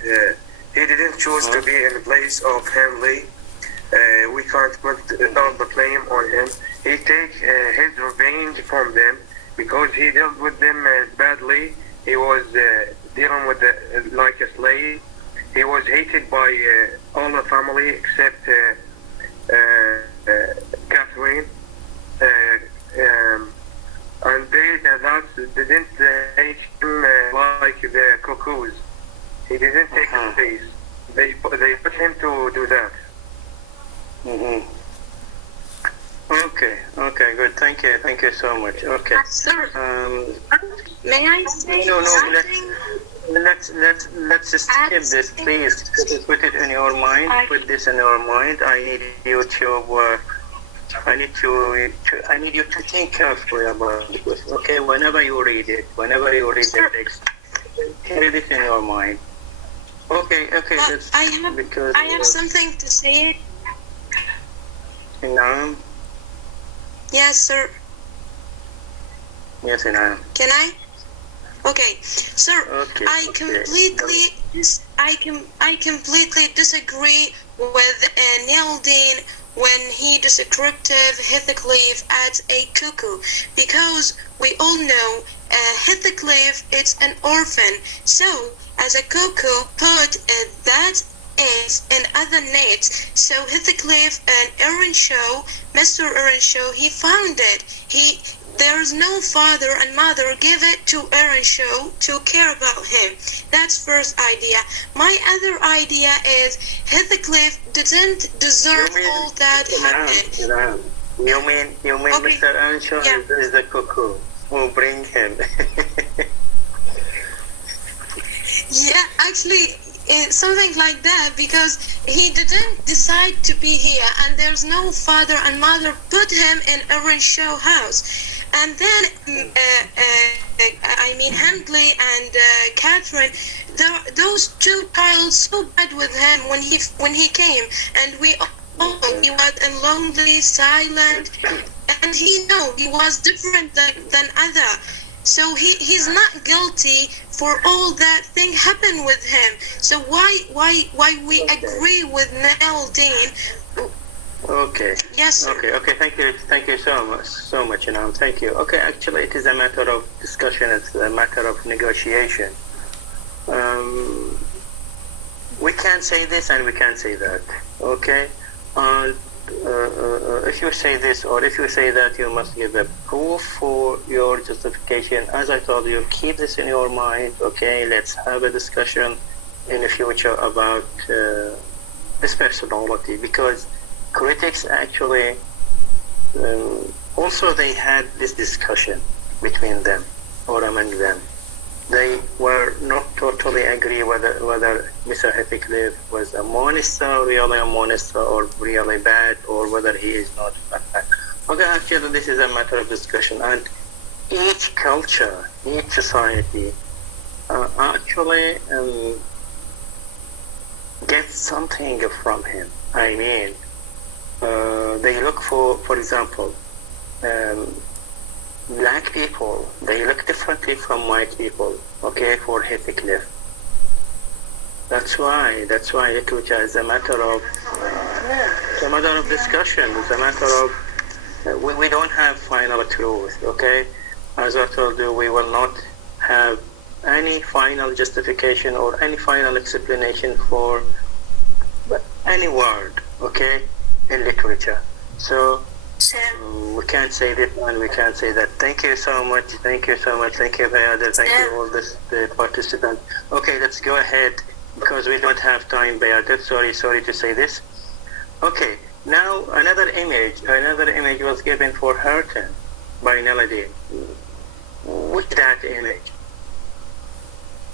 He didn't choose to be in the place of Henley. We can't put all the blame on him. He take his revenge from them because he dealt with them badly. He was dealing with like a slave. He was hated by all the family except Catherine. And they didn't hate him like the cuckoos. He didn't take his place. They put him to do that. Mm-hmm. Okay, good. Thank you so much. Okay. Sir, may I say something? Let's just skip this, please. Put it in your mind. Put this in your mind. I need you to think carefully about this. Okay, whenever you read the text, read it in your mind. Okay. I have something to say. Inam? Yes, sir. Yes, Inam. Can I? Okay, sir. Okay, I completely disagree with Neil Dean when he descriptive Heathcliff as a cuckoo, because we all know Heathcliff is an orphan. So, as a cuckoo, put that eggs and other nets. So Heathcliff and Mr. Earnshaw, he found it. There's no father and mother give it to Earnshaw to care about him. That's first idea. My other idea is Heathcliff didn't deserve all that happened. You mean okay. Mr. Earnshaw is the cuckoo who bring him? Yeah, actually, something like that, because he didn't decide to be here, and there's no father and mother put him in Earnshaw house. And then, Handley and Catherine, those two child so bad with him when he came, and we all know he was lonely, silent, and he was different than other. So he's not guilty for all that thing happened with him. So why we agree with Neil Dean? Okay. Yes, sir. Okay. Thank you so much, Inam. Thank you. Okay, actually, it is a matter of discussion. It's a matter of negotiation. We can say this and we can say that. Okay. If you say this or if you say that, you must give a proof for your justification. As I told you, keep this in your mind. Okay. Let's have a discussion in the future about this personality, because critics actually also they had this discussion between them or among them. They were not totally agree whether Mr. Heathcliff was a monster, really a monster, or really bad, or whether he is not bad. Okay, actually this is a matter of discussion, and each culture, each society actually gets something from him. I mean, they look for example, black people, they look differently from white people, okay, for Heathcliff. That's why literature is a matter of discussion. It's a matter of we don't have final truth, okay? As I told you, we will not have any final justification or any final explanation for any word, okay, in literature. So we can't say this and we can't say that. Thank you so much. Thank you, Bayader. Thank you, all the participants. Okay, let's go ahead because we don't have time, Bayader. Sorry to say this. Okay, now another image was given for Hurton by Nelady. What's that image?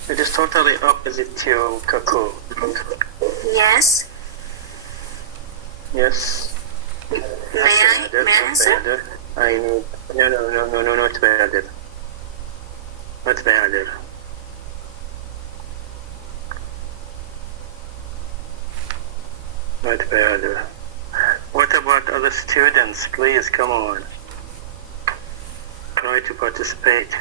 It is totally opposite to Cuckoo. Yes. Yes. May I answer? I need no, not Bayader. Not Bayader. Not Bayader. What about other students? Please come on. Try to participate.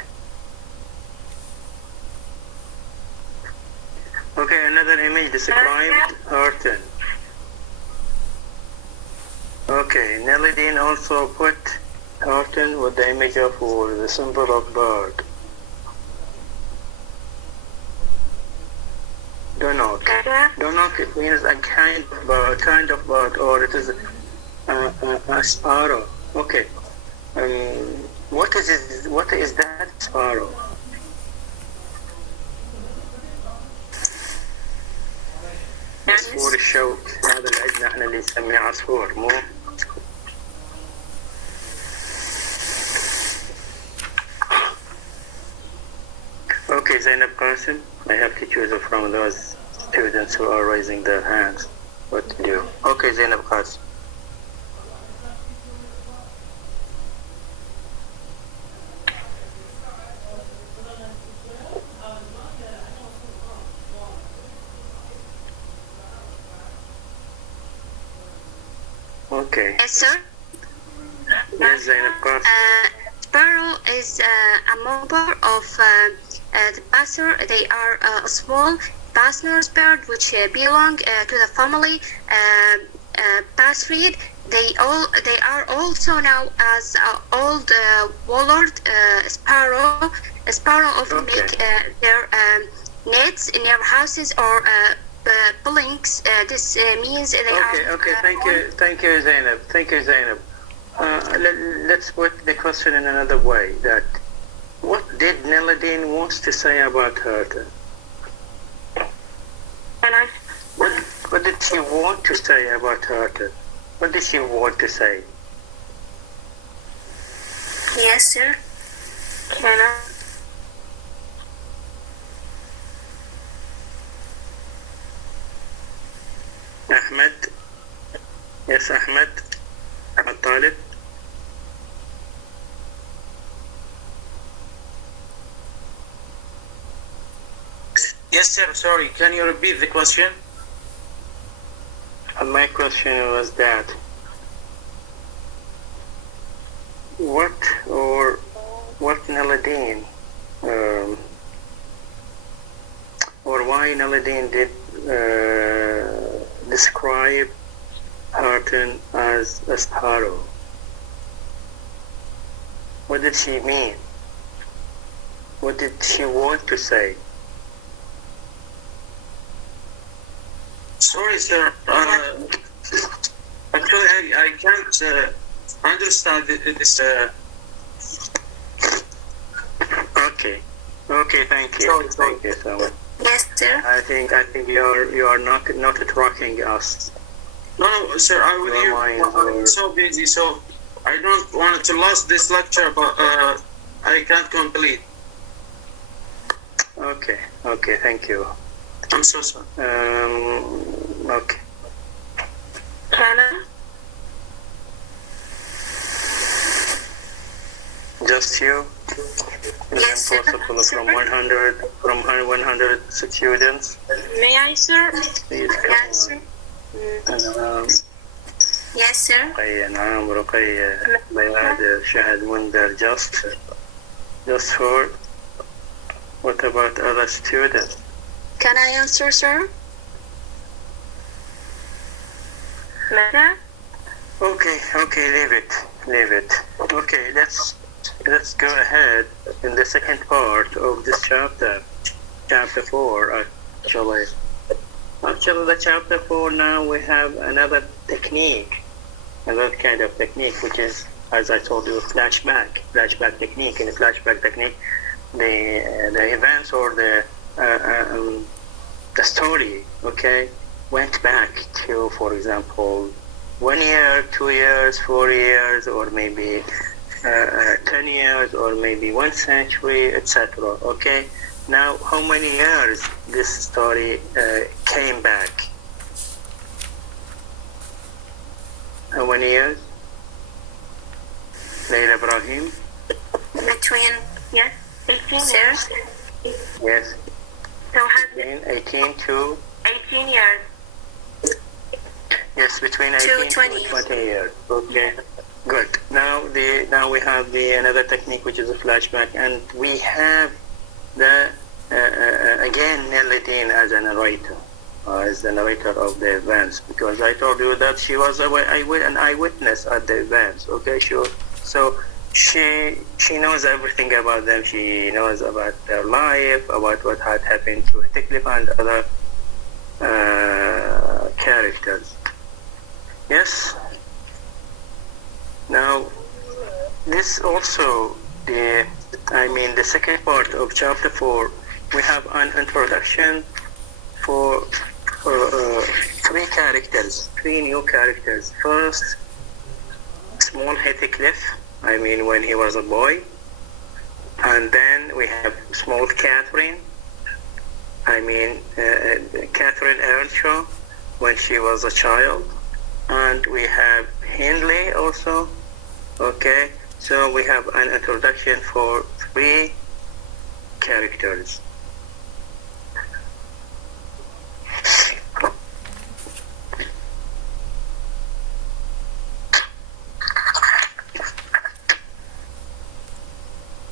Okay, another image described Hurton. Okay, Nelidine also put curtain with the image of or the symbol of bird. Donok. Donok, it means a kind of bird, or it is a sparrow. Okay. What is it? What is that sparrow? عصفور الشوك. هذا اللي عندنا احنا اللي نسميه عصفور مو. Okay, Zainab Qasim, I have to choose from those students who are raising their hands. What to do? Okay, Zainab Qasim. Okay. Yes, sir. Yes, Zainab Qasim. Sparrow is a member of the passer. They are a small passer's bird which belong to the family passerid. They are also known as old wallard sparrow. A sparrow often Okay. make their nets in their houses or buildings. This means they are. Okay. Thank you, Zainab. Thank you, Zainab. Let's put the question in another way. That what did Nelidine wants to say about her? What did she want to say about her? What did she want to say? Yes, sir. Can I? Ahmed. Yes, Ahmed. Talib. Yes, sir. Sorry. Can you repeat the question? My question was that what Nelidine or why Nelidine did describe Harton as a sparrow. What did she mean? What did she want to say? Sorry, sir. Actually, I can't understand this. Okay. Thank you. Sorry. Thank you so much. Yes, sir. I think you are not tracking us. No, sir. I will Your mind I'm or- so busy, so I don't want to lose this lecture, but I can't complete. Okay. Thank you. I'm so sorry. Okay. Can I? Just you? Is Yes, sir. it possible from 100 students? May I, sir? Please come Yes, sir. on. Yes, sir. رقية نعم رقية بيادر شهد منذر just for what about other students? Can I answer, sir? Meta? Okay, leave it. Okay, let's go ahead in the second part of this chapter 4 actually. Actually, the chapter 4 now we have another kind of technique, which is, as I told you, flashback technique. In the flashback technique, the events or the story, okay, went back to, for example, 1 year, 2 years, 4 years, or maybe 10 years, or maybe 1 century, etc. Okay. Now, how many years this story came back? How many years? Leila Ibrahim? Between, Yes. 18 sir. years. Yes. So has 18 to 18 years. yes, between 18 20. to 20 years. Okay. Good. Now we have another technique, which is a flashback, and we have the again Nelidine as a narrator. as the narrator of the events, because I told you that she was an eyewitness at the events. Okay, sure. So she knows everything about them. She knows about their life, about what had happened to Heathcliff and other characters. Yes. Now, this also the second part of chapter 4. We have an introduction for three new characters. First, small Heathcliff, when he was a boy. And then we have small Catherine, Catherine Earnshaw, when she was a child. And we have Hindley also. Okay, so we have an introduction for 3 characters.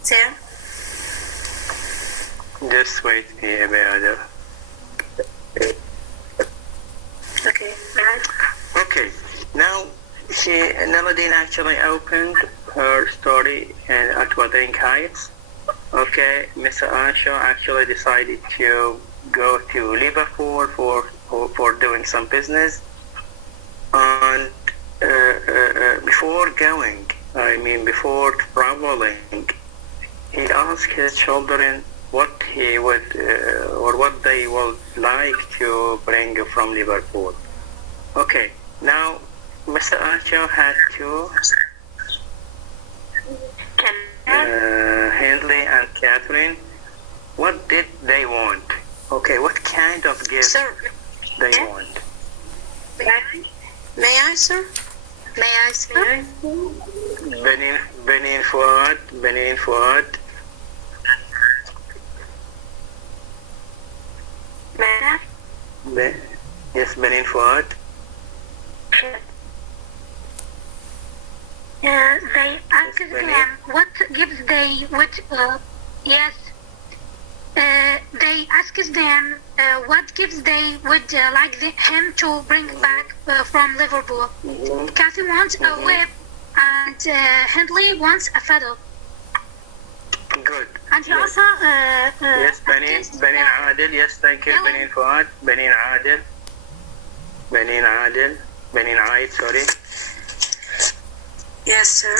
Sarah? Just wait here, Beada. Okay. Okay, now Nadine actually opened her story at Wuthering Heights. Okay, Mr. Earnshaw actually decided to go to Liverpool for doing some business. And before traveling, he asked his children what he would or what they would like to bring from Liverpool. Okay, now Mr. Earnshaw had to Hindley and Catherine. What did they want? Okay, what kind of gift Sir, they want? may I, sir? May I, sir? Benin Fuad. Yes, Benin Fuad. They asked them what gifts they would, yes. They asked them what gifts they would like him to bring back from Liverpool. Kathy wants a whip and Hindley wants a fiddle. Good. And he Yes. also Yes, Benin Adil. Yes, thank you, Benin Fuad. Benin Adil. Benin Aid, sorry. Yes, sir.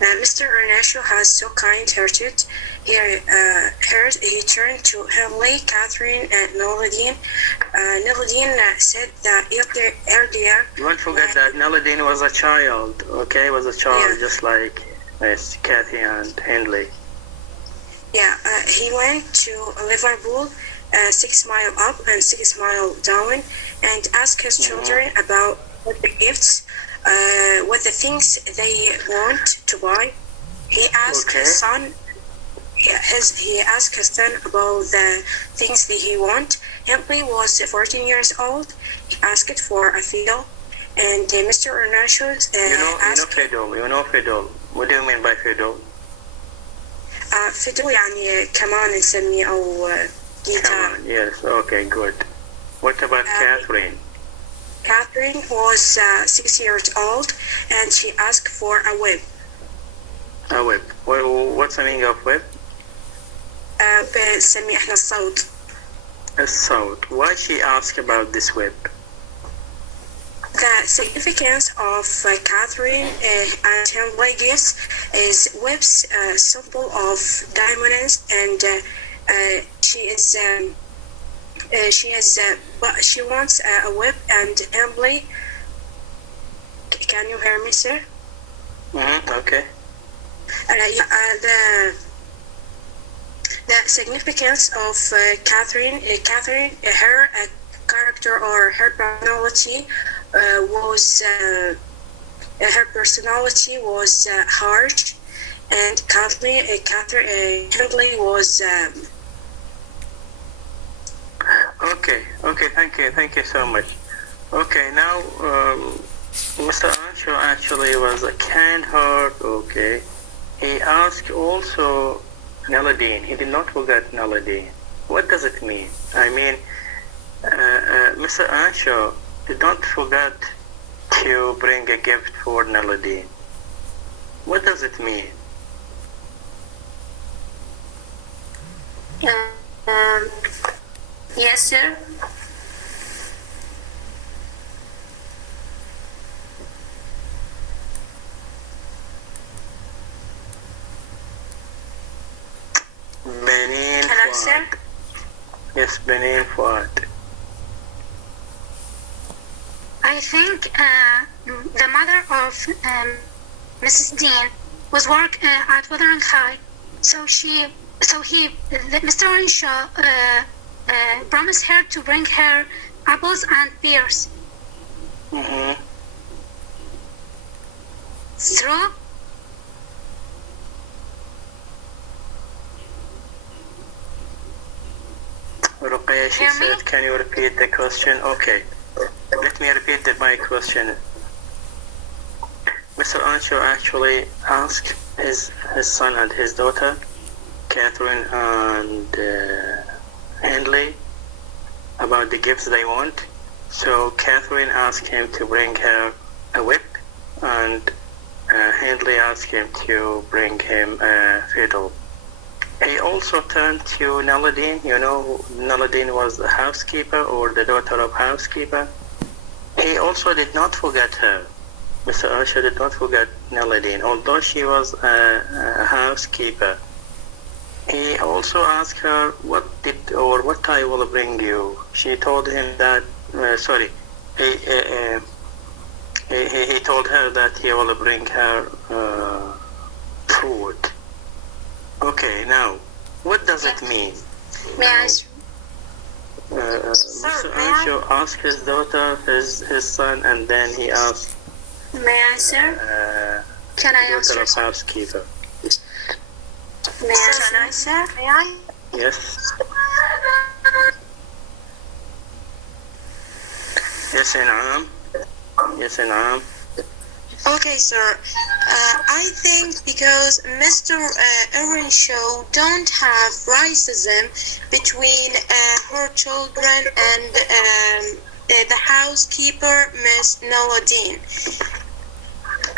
Mr. Earnshaw has so kind-hearted. He turned to Hindley, Catherine, and Noladine. Noladine said that earlier. Don't forget that Noladine was a child. Okay, Yeah. just like Kathy and Hindley. Yeah, he went to Liverpool, 6 miles up and 6 miles down, and asked his children about what the gifts, what the things they want to buy. He asked his son. He asked his son about the things that he want. Hindley was 14 years old. He asked for a fiddle, and Mr. Earnshaw asked. You know fiddle. What do you mean by fiddle? fiddle يعني كمان نسميه أو guitar. Come on, yes, okay, good. What about Catherine? Catherine was 6 years old, and she asked for a whip. A whip. What's the meaning of whip? بنسميه إحنا الصوت. A salt. Why she asked about this whip? The significance of Catherine and her gifts is whips symbol of diamonds, and she wants a whip. And Emily, can you hear me, sir? Okay. The significance of Catherine, her character or her personality was harsh, and Catherine Hindley was. Okay. Thank you so much. Okay, now Mr. Earnshaw actually was a kind heart. Okay, he asked also Naladin. He did not forget Naladin. What does it mean? I mean, Mr. Anshaw did not forget to bring a gift for Naladin. What does it mean? Yes, sir. Benin Hello, sir. Fuad. Yes, Benin Fuad. I think the mother of Mrs. Dean was work at Wuthering High, so Mr. Renshaw promised her to bring her apples and pears. Mm-hmm. True? Ruqayya, she Hear me? said, can you repeat the question? Okay. Let me repeat my question. Mr. Anshaw actually asked his son and his daughter, Catherine and Hindley, about the gifts they want. So Catherine asked him to bring her a whip, and Hindley asked him to bring him a fiddle. He also turned to Naladin. You know, Naladin was the housekeeper or the daughter of housekeeper. He also did not forget her. Mr. Anshaw did not forget Naladin, although she was a housekeeper. He also asked her what I will bring you. She told him that, he told her that he will bring her food. Okay, now, what does it mean? May I answer? Mr. Anshaw asked his daughter, his son, and then he asked May I answer? Can I daughter answer? of housekeeper. May I answer? May I? Yes. Yes, In'am. Yes, In'am. Okay, sir. I think because Mr. Earnshaw don't have racism between her children and the housekeeper, Miss Naladin.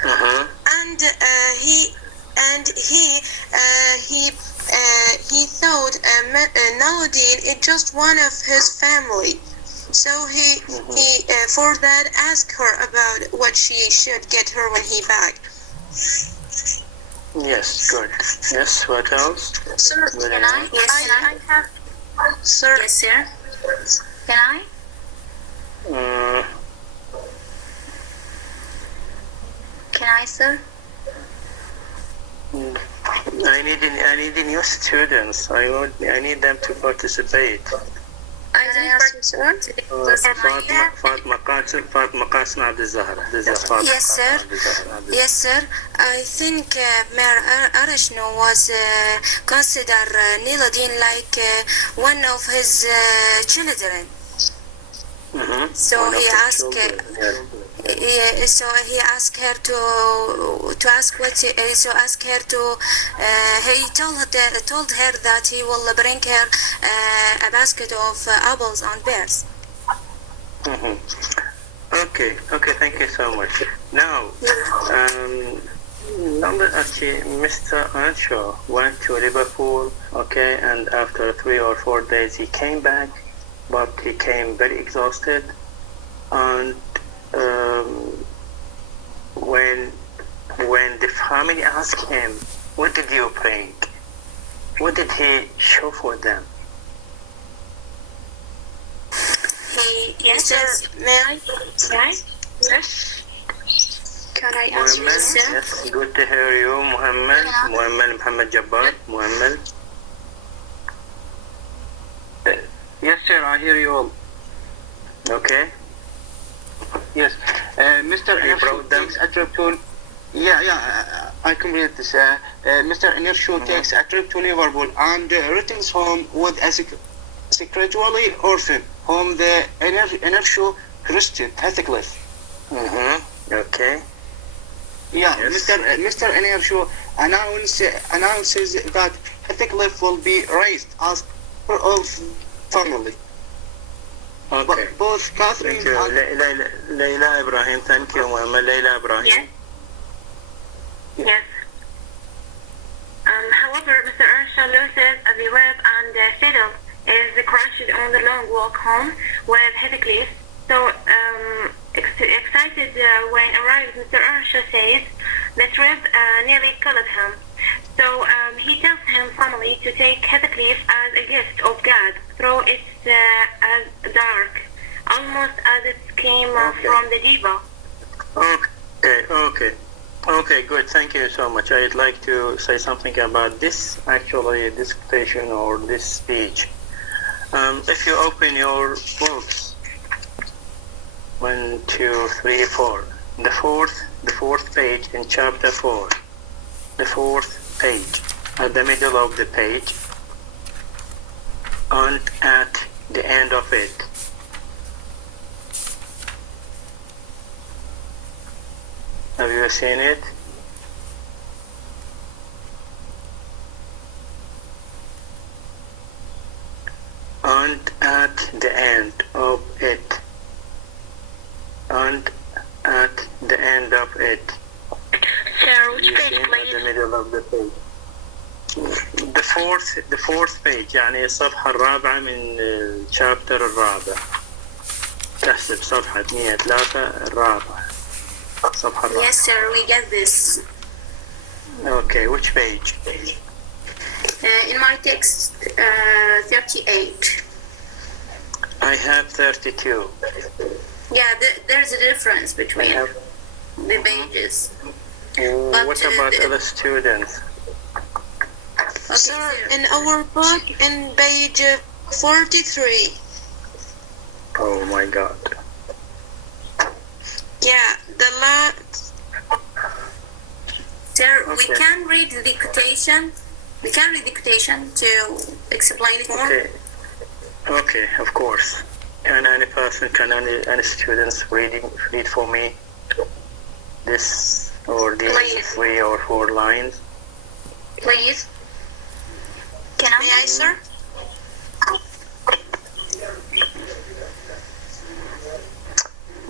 Uh-huh. And he thought Naladin is just one of his family. So he for that asked her about what she should get her when he back. Yes, good. Yes, what else? Sir, Good can enough. I? Yes, I can I? have, sir. Yes, sir. Can I? Can I, sir? I need new students. I need them to participate. I answer, sir. Fatma Qasim Abdul Zahra. Yes, sir. Yes, sir. I think Mayor Arashno was considered Niladin like one of his children. Mm-hmm. So he asked. So he asked her to ask what. So ask her to. He told her that he will bring her a basket of apples and pears. Mm-hmm. Okay, thank you so much. Now, Mr. Anshaw went to Liverpool, okay, and after 3 or 4 days he came back, but he came very exhausted, and when the family asked him, what did you bring? What did he show for them? Yes, sir. May I? Yes. Can I answer, Muhammad, sir? yes, good to hear you, Muhammad. Muhammad Jabbar, Muhammad. Yes, sir, I hear you all. Okay. Yes, Mr. You Inershu brought them? takes a trip to. I complete this. Mr. Inershu takes a trip to Liverpool and returns home with a secretly orphan, whom the Inershu Christian Heathcliff. Mm-hmm. Okay. Yeah, Yes. Mr. Inershu announces that Heathcliff will be raised as part of family. Okay. But both Catherine Thank you. and Leila Ibrahim, thank you. Leila Ibrahim. Yes. Yes. However, Mr. Earnshaw loses the web and fiddle is crashed on the long walk home with Heathcliff. So excited when arrived, Mr. Earnshaw says the trip nearly killed him. So he tells him family to take Heathcliff as a gift of God, though it's as dark, almost as it came from the diva. Okay, good. Thank you so much. I'd like to say something about this, actually, this quotation or this speech. If you open your books, 1, 2, 3, 4, the fourth page in chapter 4, the fourth page, at the middle of the page, and at the end of it. Have you seen it? And at the end of it. And at the end of it. Sir, which You page, see at the please? middle of the page. The fourth page يعني الصفحة الرابعة من الشابتر الرابع. تحسب صفحة 103 الرابعة. الصفحة الرابعة. Yes, sir, we get this. Okay, which page? In my text, 38. I have 32. Yeah, there's a difference I between have. the pages. What about other students? Okay, Sir, in our book, in page 43. Oh my God. Yeah, the last. Sir, we Okay. can read the quotation. We can read the quotation to explain it more. Okay, of course. Can any person, any students read for me this or these Please. 3 or 4 lines? Please. Can May I, sir?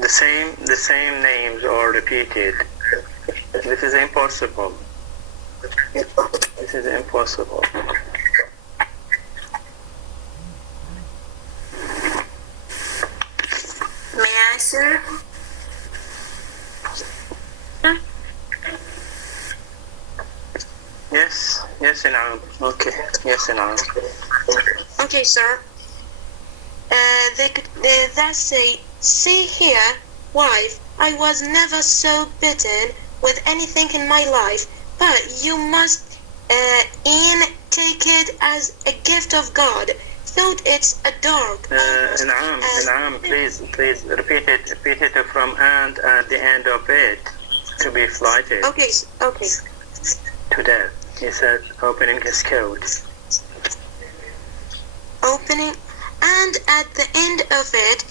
The same names are repeated. This is impossible. This is impossible. May I, sir? Yes, نعم. Okay, yes, نعم. Okay, sir. They say, see here, wife, I was never so bitten with anything in my life, but you must e'en take it as a gift of God. Thought it's a dog. نعم, please repeat it from and at the end of it to be flighted Okay. to death. He said, opening his coat. Opening, and at the end of it,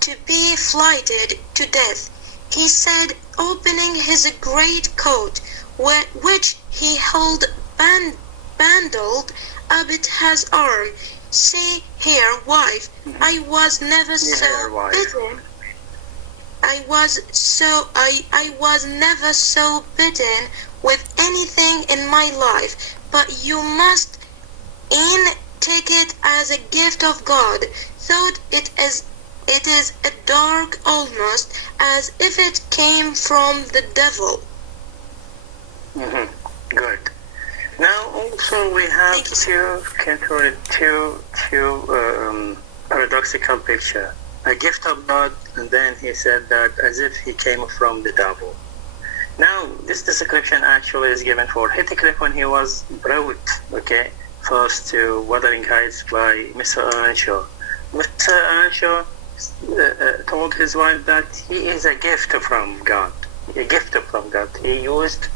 to be flighted to death. He said, opening his great coat, which he held bundled up at his arm. See here, wife, I was never so bitten. I was never so bitten with anything in my life, but you must e'en take it as a gift of God. Thought it is a dark almost as if it came from the devil. Good. Now also we have two paradoxical picture. A gift of God, and then he said that as if he came from the devil. Now this description actually is given for Heathcliff when he was brought, first to Wuthering Heights by Mr. Earnshaw. Mr. Earnshaw told his wife that he is a gift from God. A gift from God. He used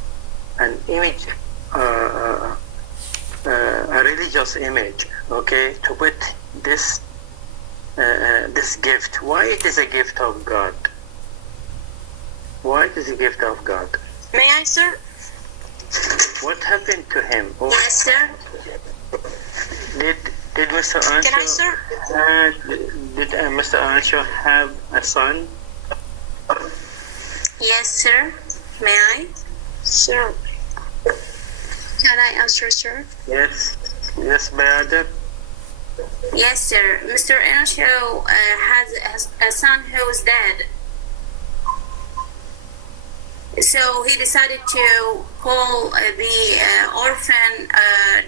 an image, a religious image, to put this gift. Why it is a gift of God? Why it is a gift of God? May I, sir? What happened to him? Yes, sir. Mr. Ancho, Can I, sir? did Mr. Ancho have a son? Yes, sir. May I? Sir. Can I answer, sir? Yes. Yes, Bader. Yes, sir. Mr. Ansho has a son who is dead. So he decided to call the orphan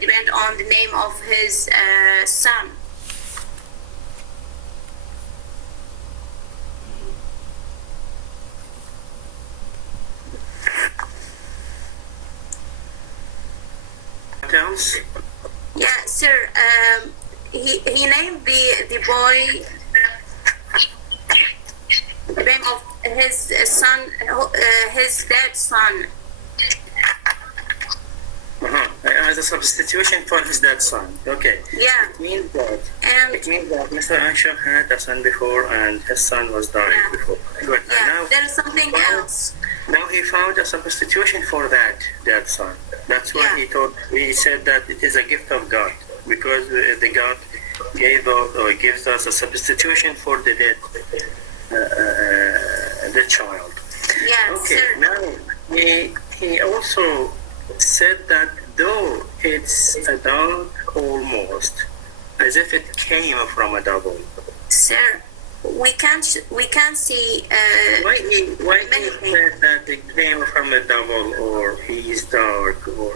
depend on the name of his son. What else? Yeah, sir. He named the boy the name of his son, his dead son. As a substitution for his dead son. Okay. Yeah. It means that And Mr. Ansho had a son before and his son was dying Yeah. before. Good. yeah, And there's something else. now he found a substitution for that dead son. That's why Yeah. he said that it is a gift of God because the God gave us or gives us a substitution for the dead the child. Yeah, Okay. sir. Now he also said that though it's a dog almost as if it came from a double. Sir, we can't see. Why he Many said that it came from a double or he's dark or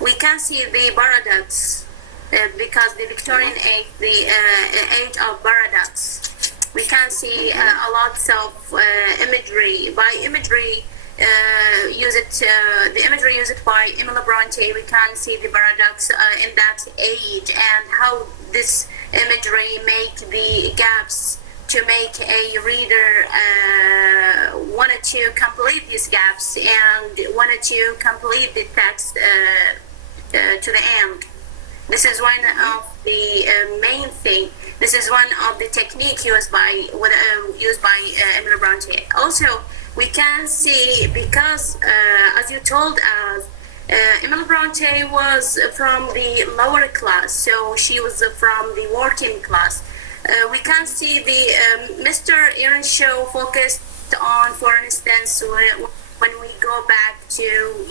we can see the paradox because the Victorian age, the age of paradox. We can see a lot of imagery. By imagery, the imagery used by Emily Bronte, we can see the paradox in that age and how this imagery make the gaps to make a reader wanted to complete these gaps and wanted to complete the text to the end. This is one of the main thing. This is one of the technique used by Emily Bronte. Also, we can see because, as you told us, Emily Bronte was from the lower class, so she was from the working class. We can see the Mr. Aaron show focused on, for instance, when we go back to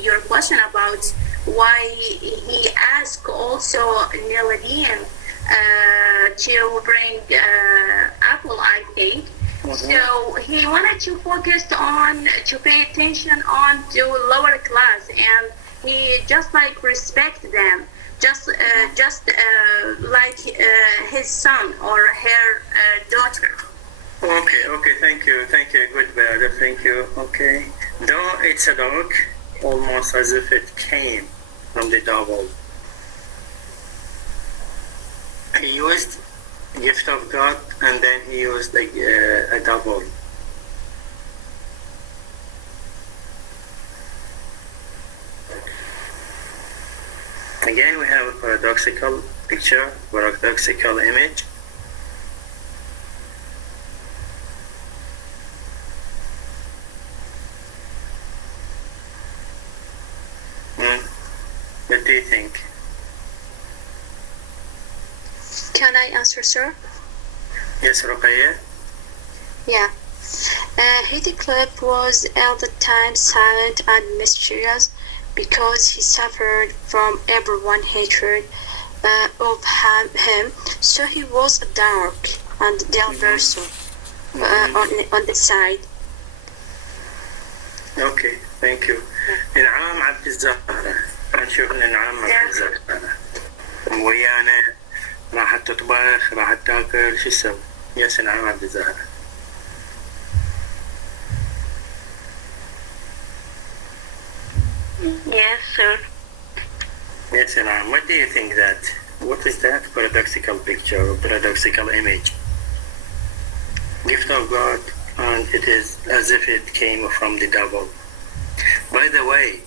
your question about why he asked also Niladine to bring apple, I think. So he wanted to focus on, to pay attention on to lower class, and he just like respect them, just like his son or her daughter. Okay, thank you, good brother, thank you. Okay, though it's a dog, almost as if it came from the double. He used gift of God and then he used a double. Again, we have a paradoxical picture, paradoxical image. What do you think? Can I answer, sir? Yes, Ruqayya? Yeah. Heathcliff was all the time silent and mysterious because he suffered from everyone's hatred of him, so he was dark and dull person on the side. Okay, thank you. إنعام عبد الزهرة. نشوف إنعام عبد الزهرة. ويانا راح تطبخ راح تاكل شو تسوي؟ يا إنعام عبد الزهرة. Yes, sir. Yes, Inam. What do you think that? What is that paradoxical picture or paradoxical image? Gift of God, and it is as if it came from the devil. By the way,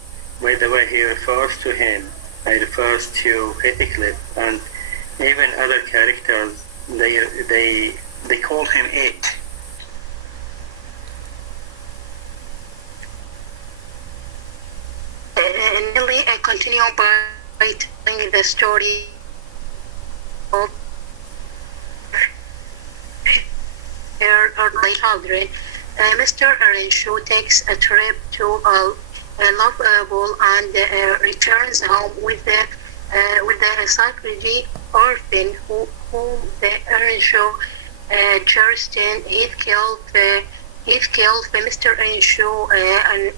he refers to him. He refers to Heathcliff and even other characters. They call him it. Nelly continue by telling the story of her early childhood. Mr. Earnshaw takes a trip to Liverpool and returns home with the psychology orphan whom the Earnshaw cherished. Heathcliff, Mr. Earnshaw, and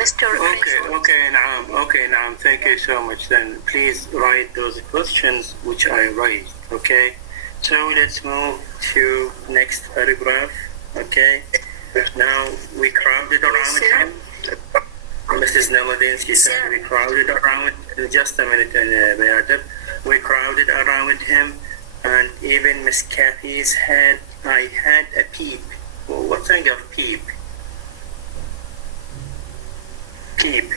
Mr. Earnshaw. Okay, Naam. Thank you so much. Then please write those questions which I raised. Okay. So let's move to next paragraph. Okay. Now we crowded around him. Mrs. Neladinsky said we crowded around. Just a minute, Beata. We crowded around him, and even Miss Kathy's head. I had a peep. Well, what kind of peep? Peep.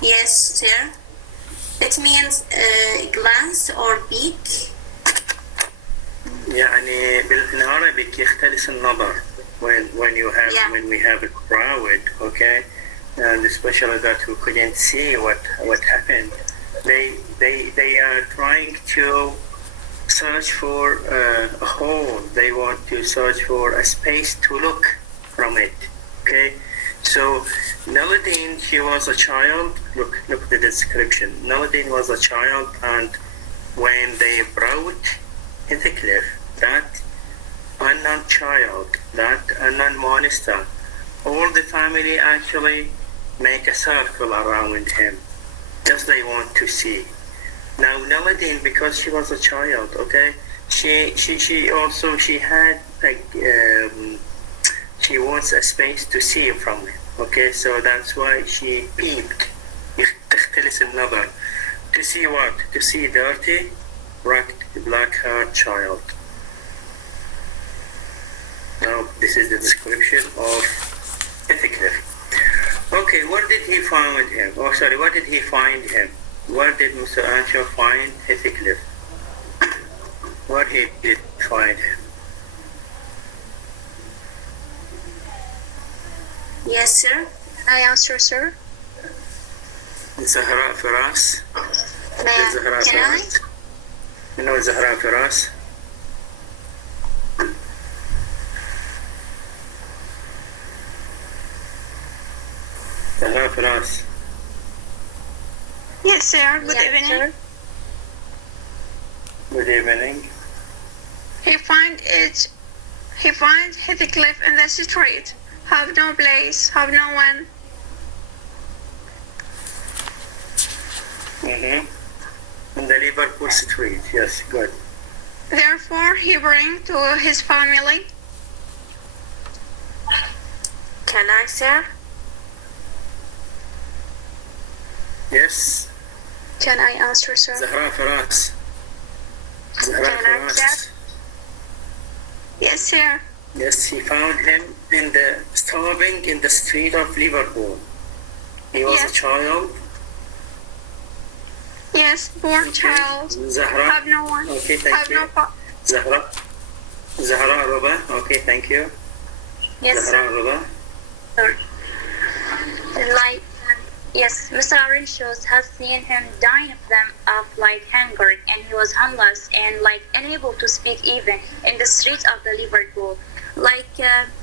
Yes, sir. It means glance or peek. يعني بالعربي يختلف النظر when we have a crowd, okay, and especially that we couldn't see what happened. They are trying to search for a hole. They want to search for a space to look from it. Okay, so Naladine, she was a child. Look at the description. Naladine was a child, and when they brought Heathcliff, that unknown child, that unknown monster, all the family actually make a circle around him. Just they want to see. Now Naladine, because she was a child, okay, she also had like she wants a space to see from him. Okay, so that's why she peeped. تختلس النظر. To see what? To see dirty, black-haired child. Now this is the description of Heathcliff. Okay, where did he find him? Oh, sorry, where did he find him? Where did Mr. Earnshaw find Heathcliff? Where he did find him? Yes, sir. I answer, sir. زهراء فراس. زهراء Can I? فراس. You know زهراء فراس? زهراء فراس. Yes, sir. Good evening. Sir. Good evening. He finds Heathcliff in the street. Have no place, have no one. In the Liverpool street, yes, good. Therefore, he brings to his family. Can I, sir? Yes. Can I answer, sir? زهراء فراس. زهراء Can I, فراس. sir? Yes, sir. Yes, he found him starving in the street of Liverpool. He was Yes. a child. Yes, poor child. Zahra. Have no one. Okay, thank Have you. no Zahra. Zahra Ruba. Okay, thank you. Yes, Zahra sir. Ruba. Like, yes, Mr. Earnshaw has seen him dying of hunger, and he was homeless and unable to speak even in the streets of the Liverpool.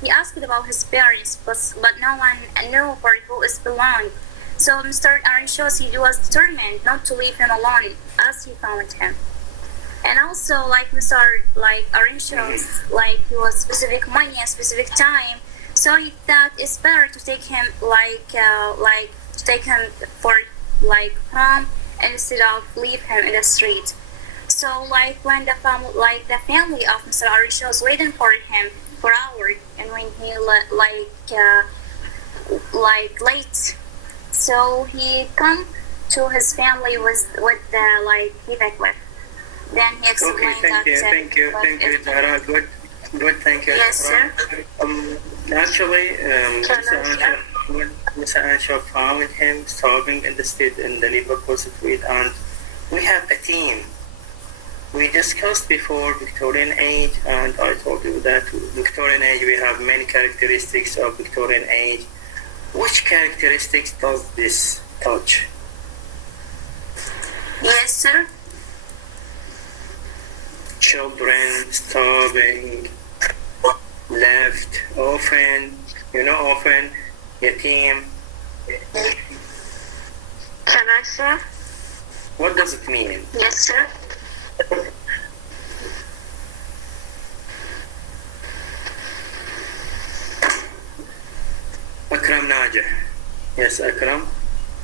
He asked about his parents, but no one knew where he is belonged. So Mr. Earnshaw, he was determined not to leave him alone as he found him. And also, Mr. Earnshaw, he was specific money and specific time, so he thought it's better to take him for home instead of leave him in the street. So when the family of Mr. Earnshaw was waiting for him for hours, and when he late, so he come to his family with the Heathcliff. Then he explained Okay, thank you, Zahra. Good, thank you. Yes, Zahra. Actually, Mr. Earnshaw found him starving in the Liverpool street, and we have a team. We discussed before Victorian age, and I told you that Victorian age we have many characteristics of Victorian age. Which characteristics does this touch? starving, left, orphan, orphan, yatim. Can I, sir? What does it mean? Yes, sir. Akram Najah. Yes, Akram.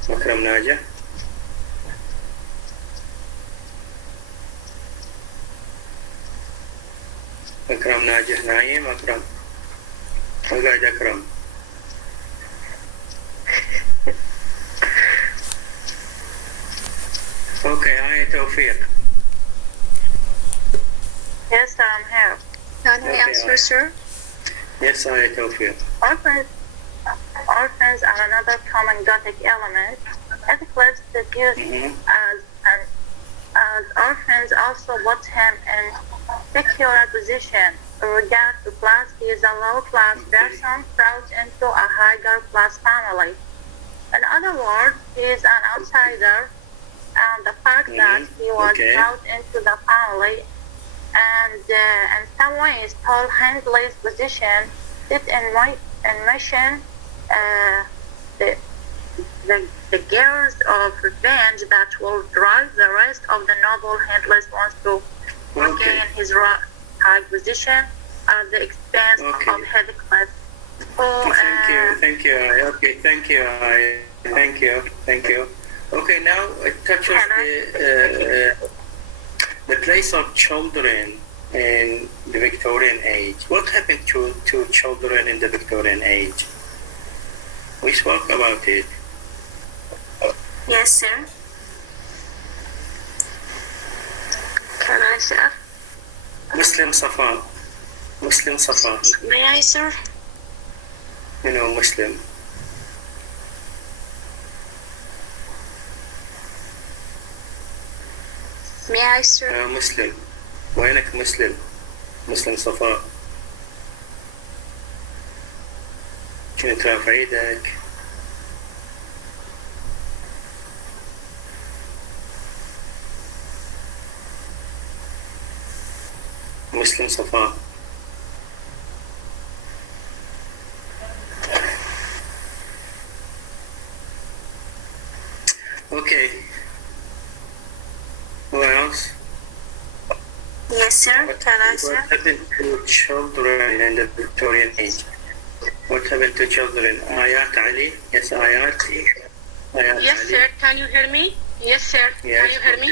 Akram Najah. Akram Najah Naim. Akram. Agad Akram. Okay, I Tawfiq. Yes, sir, I'm here. Can we answer, sir? Yes, I Tawfiq. Orphans are another common Gothic element. Ethiclips is used as orphans also put him in peculiar position. In regard to class, he is a low-class person brought into a higher-class family. In other words, he is an outsider, and the fact that he was brought into the family and in some ways Paul Hindley's position did envision the gears of revenge that will drive the rest of the noble Hindley wants to regain his high position at the expense of Heathcliff. Thank you. Okay, thank you. Okay, now it touches the place of children in the Victorian age. What happened to children in the Victorian age? We spoke about it. Yes, sir. Can I, sir? Muslim Safa. May I, sir? Muslim. May I, sir? مسلم. وينك مسلم صفاء. كنت رافع ايدك. مسلم صفاء. Okay. Who else? Yes, sir. Can I, sir? What happened to children in the Victorian age? What happened to children? Ayat Ali? Yes, Ayat. Yes, Ali. sir. Can you hear me? Yes, sir. Yes, Can you hear me?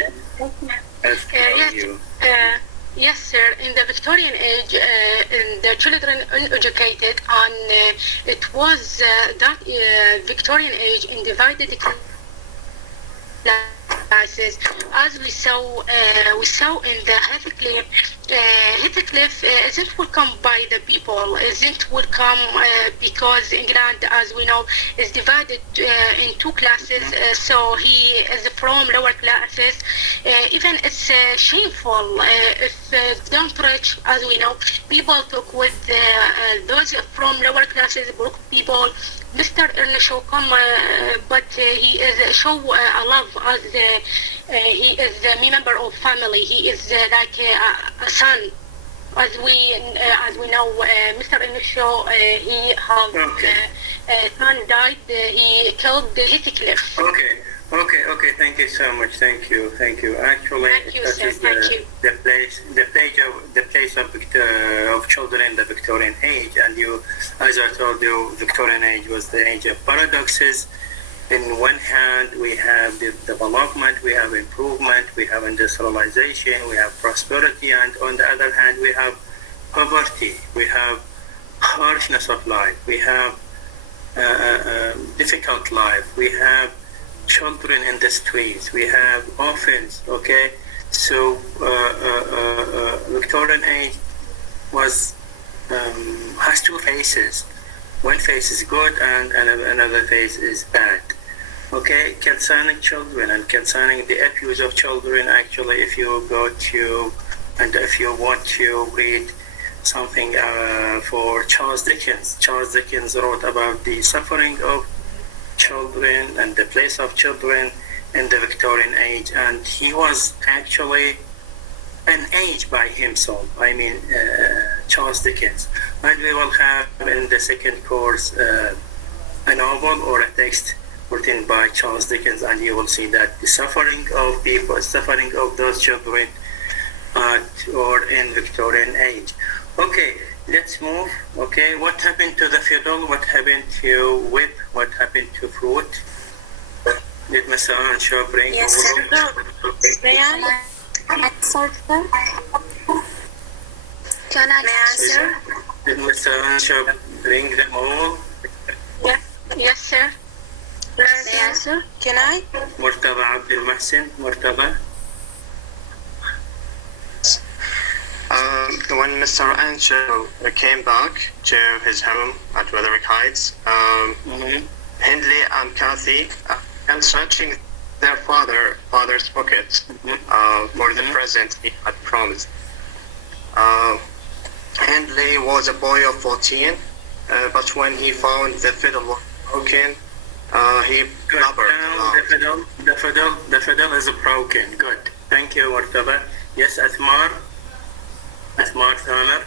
Yes. Yes, sir. In the Victorian age, the children uneducated, and it was that Victorian age in divided classes, as we saw in the Heathcliff isn't welcomed by the people, isn't welcome because England, as we know, is divided in two classes, so he is from lower classes. Even it's shameful if don't rich, as we know, people talk with those from lower classes, broke people. Mr. Erneshaw come, but he is show a love as he is a member of family. He is like a son, as we know. Mr. Erneshaw, he have son died. He killed Heathcliff. Okay. Thank you so much. Thank you. Actually, Thank you, sir. the place of children in the Victorian age, and as I told you, Victorian age was the age of paradoxes. In one hand, we have the development, we have improvement, we have industrialization, we have prosperity, and on the other hand, we have poverty, we have harshness of life, we have difficult life, we have children in the streets, we have orphans. Okay, so Victorian age has two faces. One face is good and another face is bad. Okay, concerning children and concerning the abuse of children, actually, if you go to and if you want to read something for Charles Dickens wrote about the suffering of children and the place of children in the Victorian age, and he was actually an age by himself. I mean, Charles Dickens. And we will have in the second course a novel or a text written by Charles Dickens, and you will see that the suffering of people, suffering of those children or in Victorian age. Okay, let's move. Okay, what happened to the fiddle? What happened to whip? What happened to fruit? Did Mr. Anshaw bring Yes, sir. May I? Answer, sir? Can I answer? Did Mr. Anshaw bring them all? Yes, sir. May I answer? Can I? مرتضى عبد المحسن مرتضى. When Mr. Anshaw came back to his home at Wuthering Heights, Hindley and Kathy and searching their father's pockets for the present he had promised. Hindley was a boy of 14, but when he found the fiddle broken, he blubbered aloud. The fiddle is broken. Good. Thank you, Murtaba. Yes, Asmar Thamer.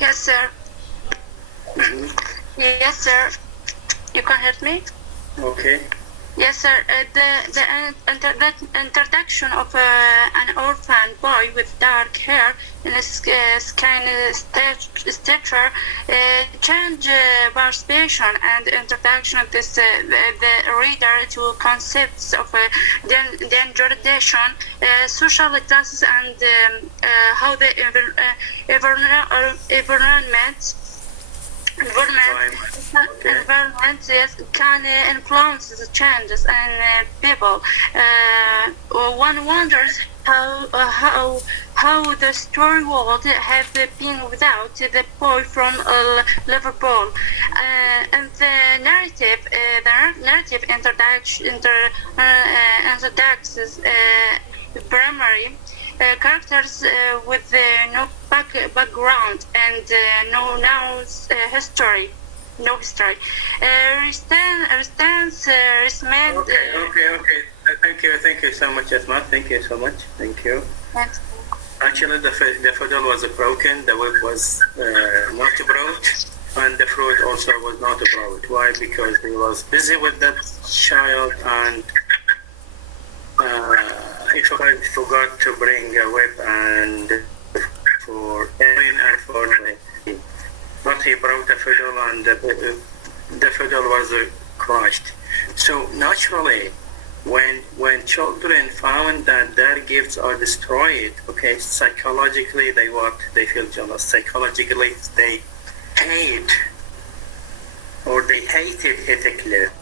Yes, sir. Yes, sir. You can hear me? Okay. Yes, sir. The introduction of an orphan boy with dark hair and skin stature change participation and introduction of this the reader to concepts of degradation, social classes, and how the environment yes, can influence the changes in people. One wonders how the story would have been without the boy from Liverpool. And the narrative introduces primary characters with no background and no history. No history. Thank you so much, Asma. Thank you so much. Thank you. Thanks. Actually, the fiddle was broken, the whip was not brought, and the fruit also was not brought. Why? Because he was busy with that child, and he forgot to bring a whip and for Erin and for me. But he brought a fiddle, and the fiddle was crushed. So naturally, when children found that their gifts are destroyed, okay, psychologically they feel jealous. Psychologically they hate, or they hated Heathcliff.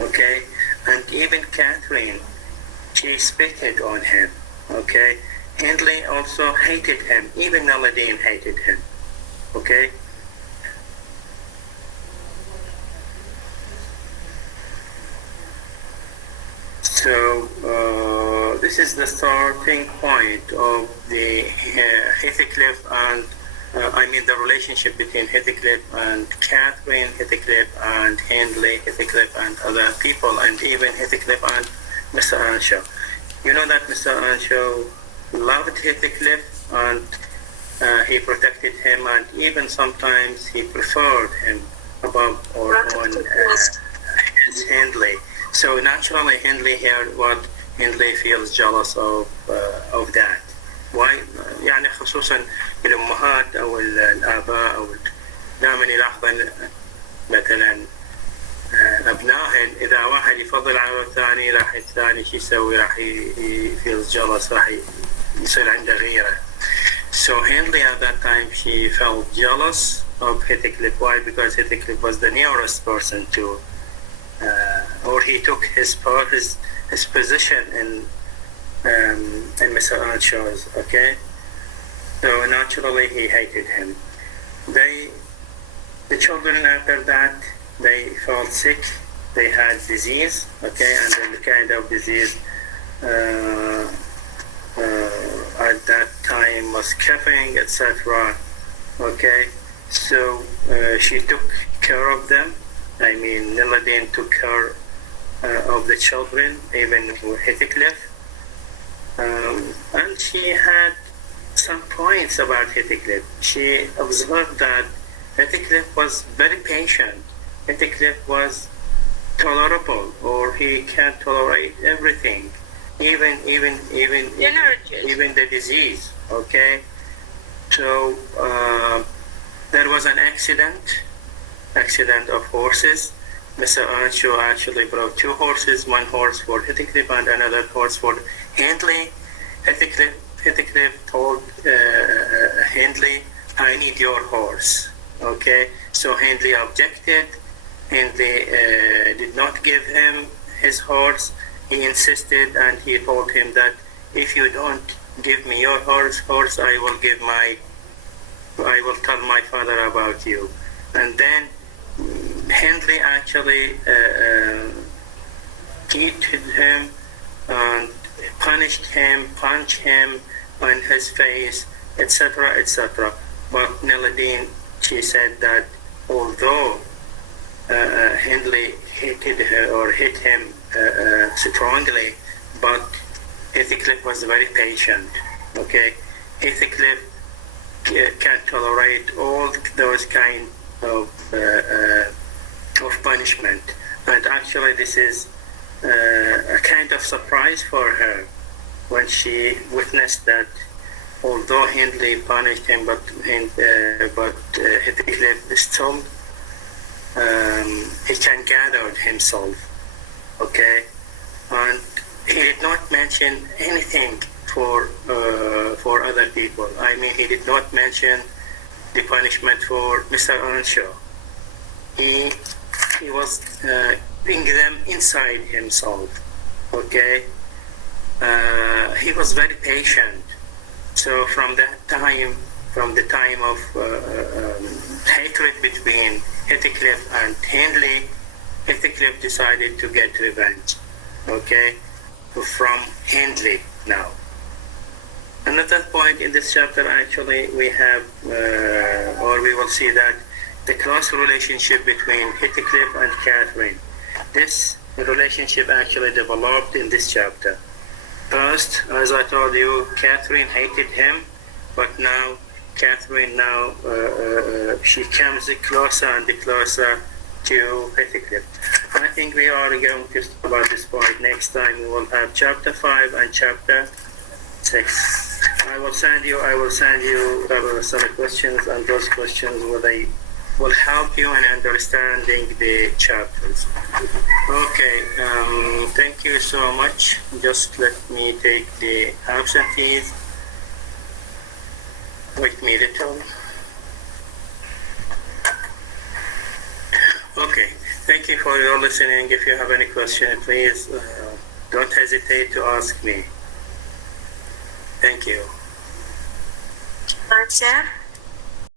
Okay, and even Catherine, she spitted on him. Okay, Hindley also hated him. Even Naladine hated him. Okay. So this is the starting point of the Heathcliff and the relationship between Heathcliff and Catherine, Heathcliff and Hindley, Heathcliff and other people, and even Heathcliff and Mr. Anshaw. You know that Mr. Anshaw loved Heathcliff, and he protected him, and even sometimes he preferred him above or on Hindley. So naturally, Hindley heard what Hindley feels jealous of that. Why؟ يعني خصوصا الأمهات أو الآباء أو دائما يلاحظن مثلا أبنائهن إذا واحد يفضل على الثاني راح الثاني شو يسوي؟ راح feels jealous، راح يصير عنده غيرة. So Hindley at that time she felt jealous of Heathcliff. Why? Because Heathcliff was the nearest person to. Or he took his position in Mr. Anshaw's, okay? So naturally he hated him. The children after that, they felt sick, they had disease, okay, and then the kind of disease at that time was coughing, etc. Okay, so she took care of them. I mean, Naladine took care of the children, even with Heathcliff. And she had some points about Heathcliff. She observed that Heathcliff was very patient. Heathcliff was tolerable, or he can tolerate everything, even the disease. Okay, so there was an accident of horses. Mr. Earnshaw actually brought 2 horses, one horse for Heathcliff and another horse for Hindley. Heathcliff told Hindley, I need your horse. Okay, so Hindley objected. Hindley did not give him his horse. He insisted, and he told him that if you don't give me your horse, I will tell my father about you. And then Hindley actually treated him and punished him, punched him on his face, etc., etc. But Neladine, she said that although Hindley hit him strongly, but Heathcliff was very patient. Okay, Heathcliff can tolerate all those kind of punishment, and actually this is a kind of surprise for her when she witnessed that although Hindley punished him, but Heathcliff still he can gather himself. Okay, and he did not mention anything for other people. I mean, he did not mention the punishment for Mr. Earnshaw. He was keeping them inside himself. Okay, he was very patient. So from the time of hatred between Heathcliff and Hindley, Heathcliff decided to get revenge. Okay, from Hindley now. Another point in this chapter, actually, we have, or we will see that the close relationship between Heathcliff and Catherine. This relationship actually developed in this chapter. First, as I told you, Catherine hated him, but now Catherine she comes closer and closer to Heathcliff. I think we are going to talk about this point next time. We will have chapter 5 and chapter 6. I will send you some questions, and those questions will help you in understanding the chapters. Okay, thank you so much. Just let me take the absentees. Wait me a little. Okay, thank you for your listening. If you have any question, please don't hesitate to ask me. Thank you. Chair.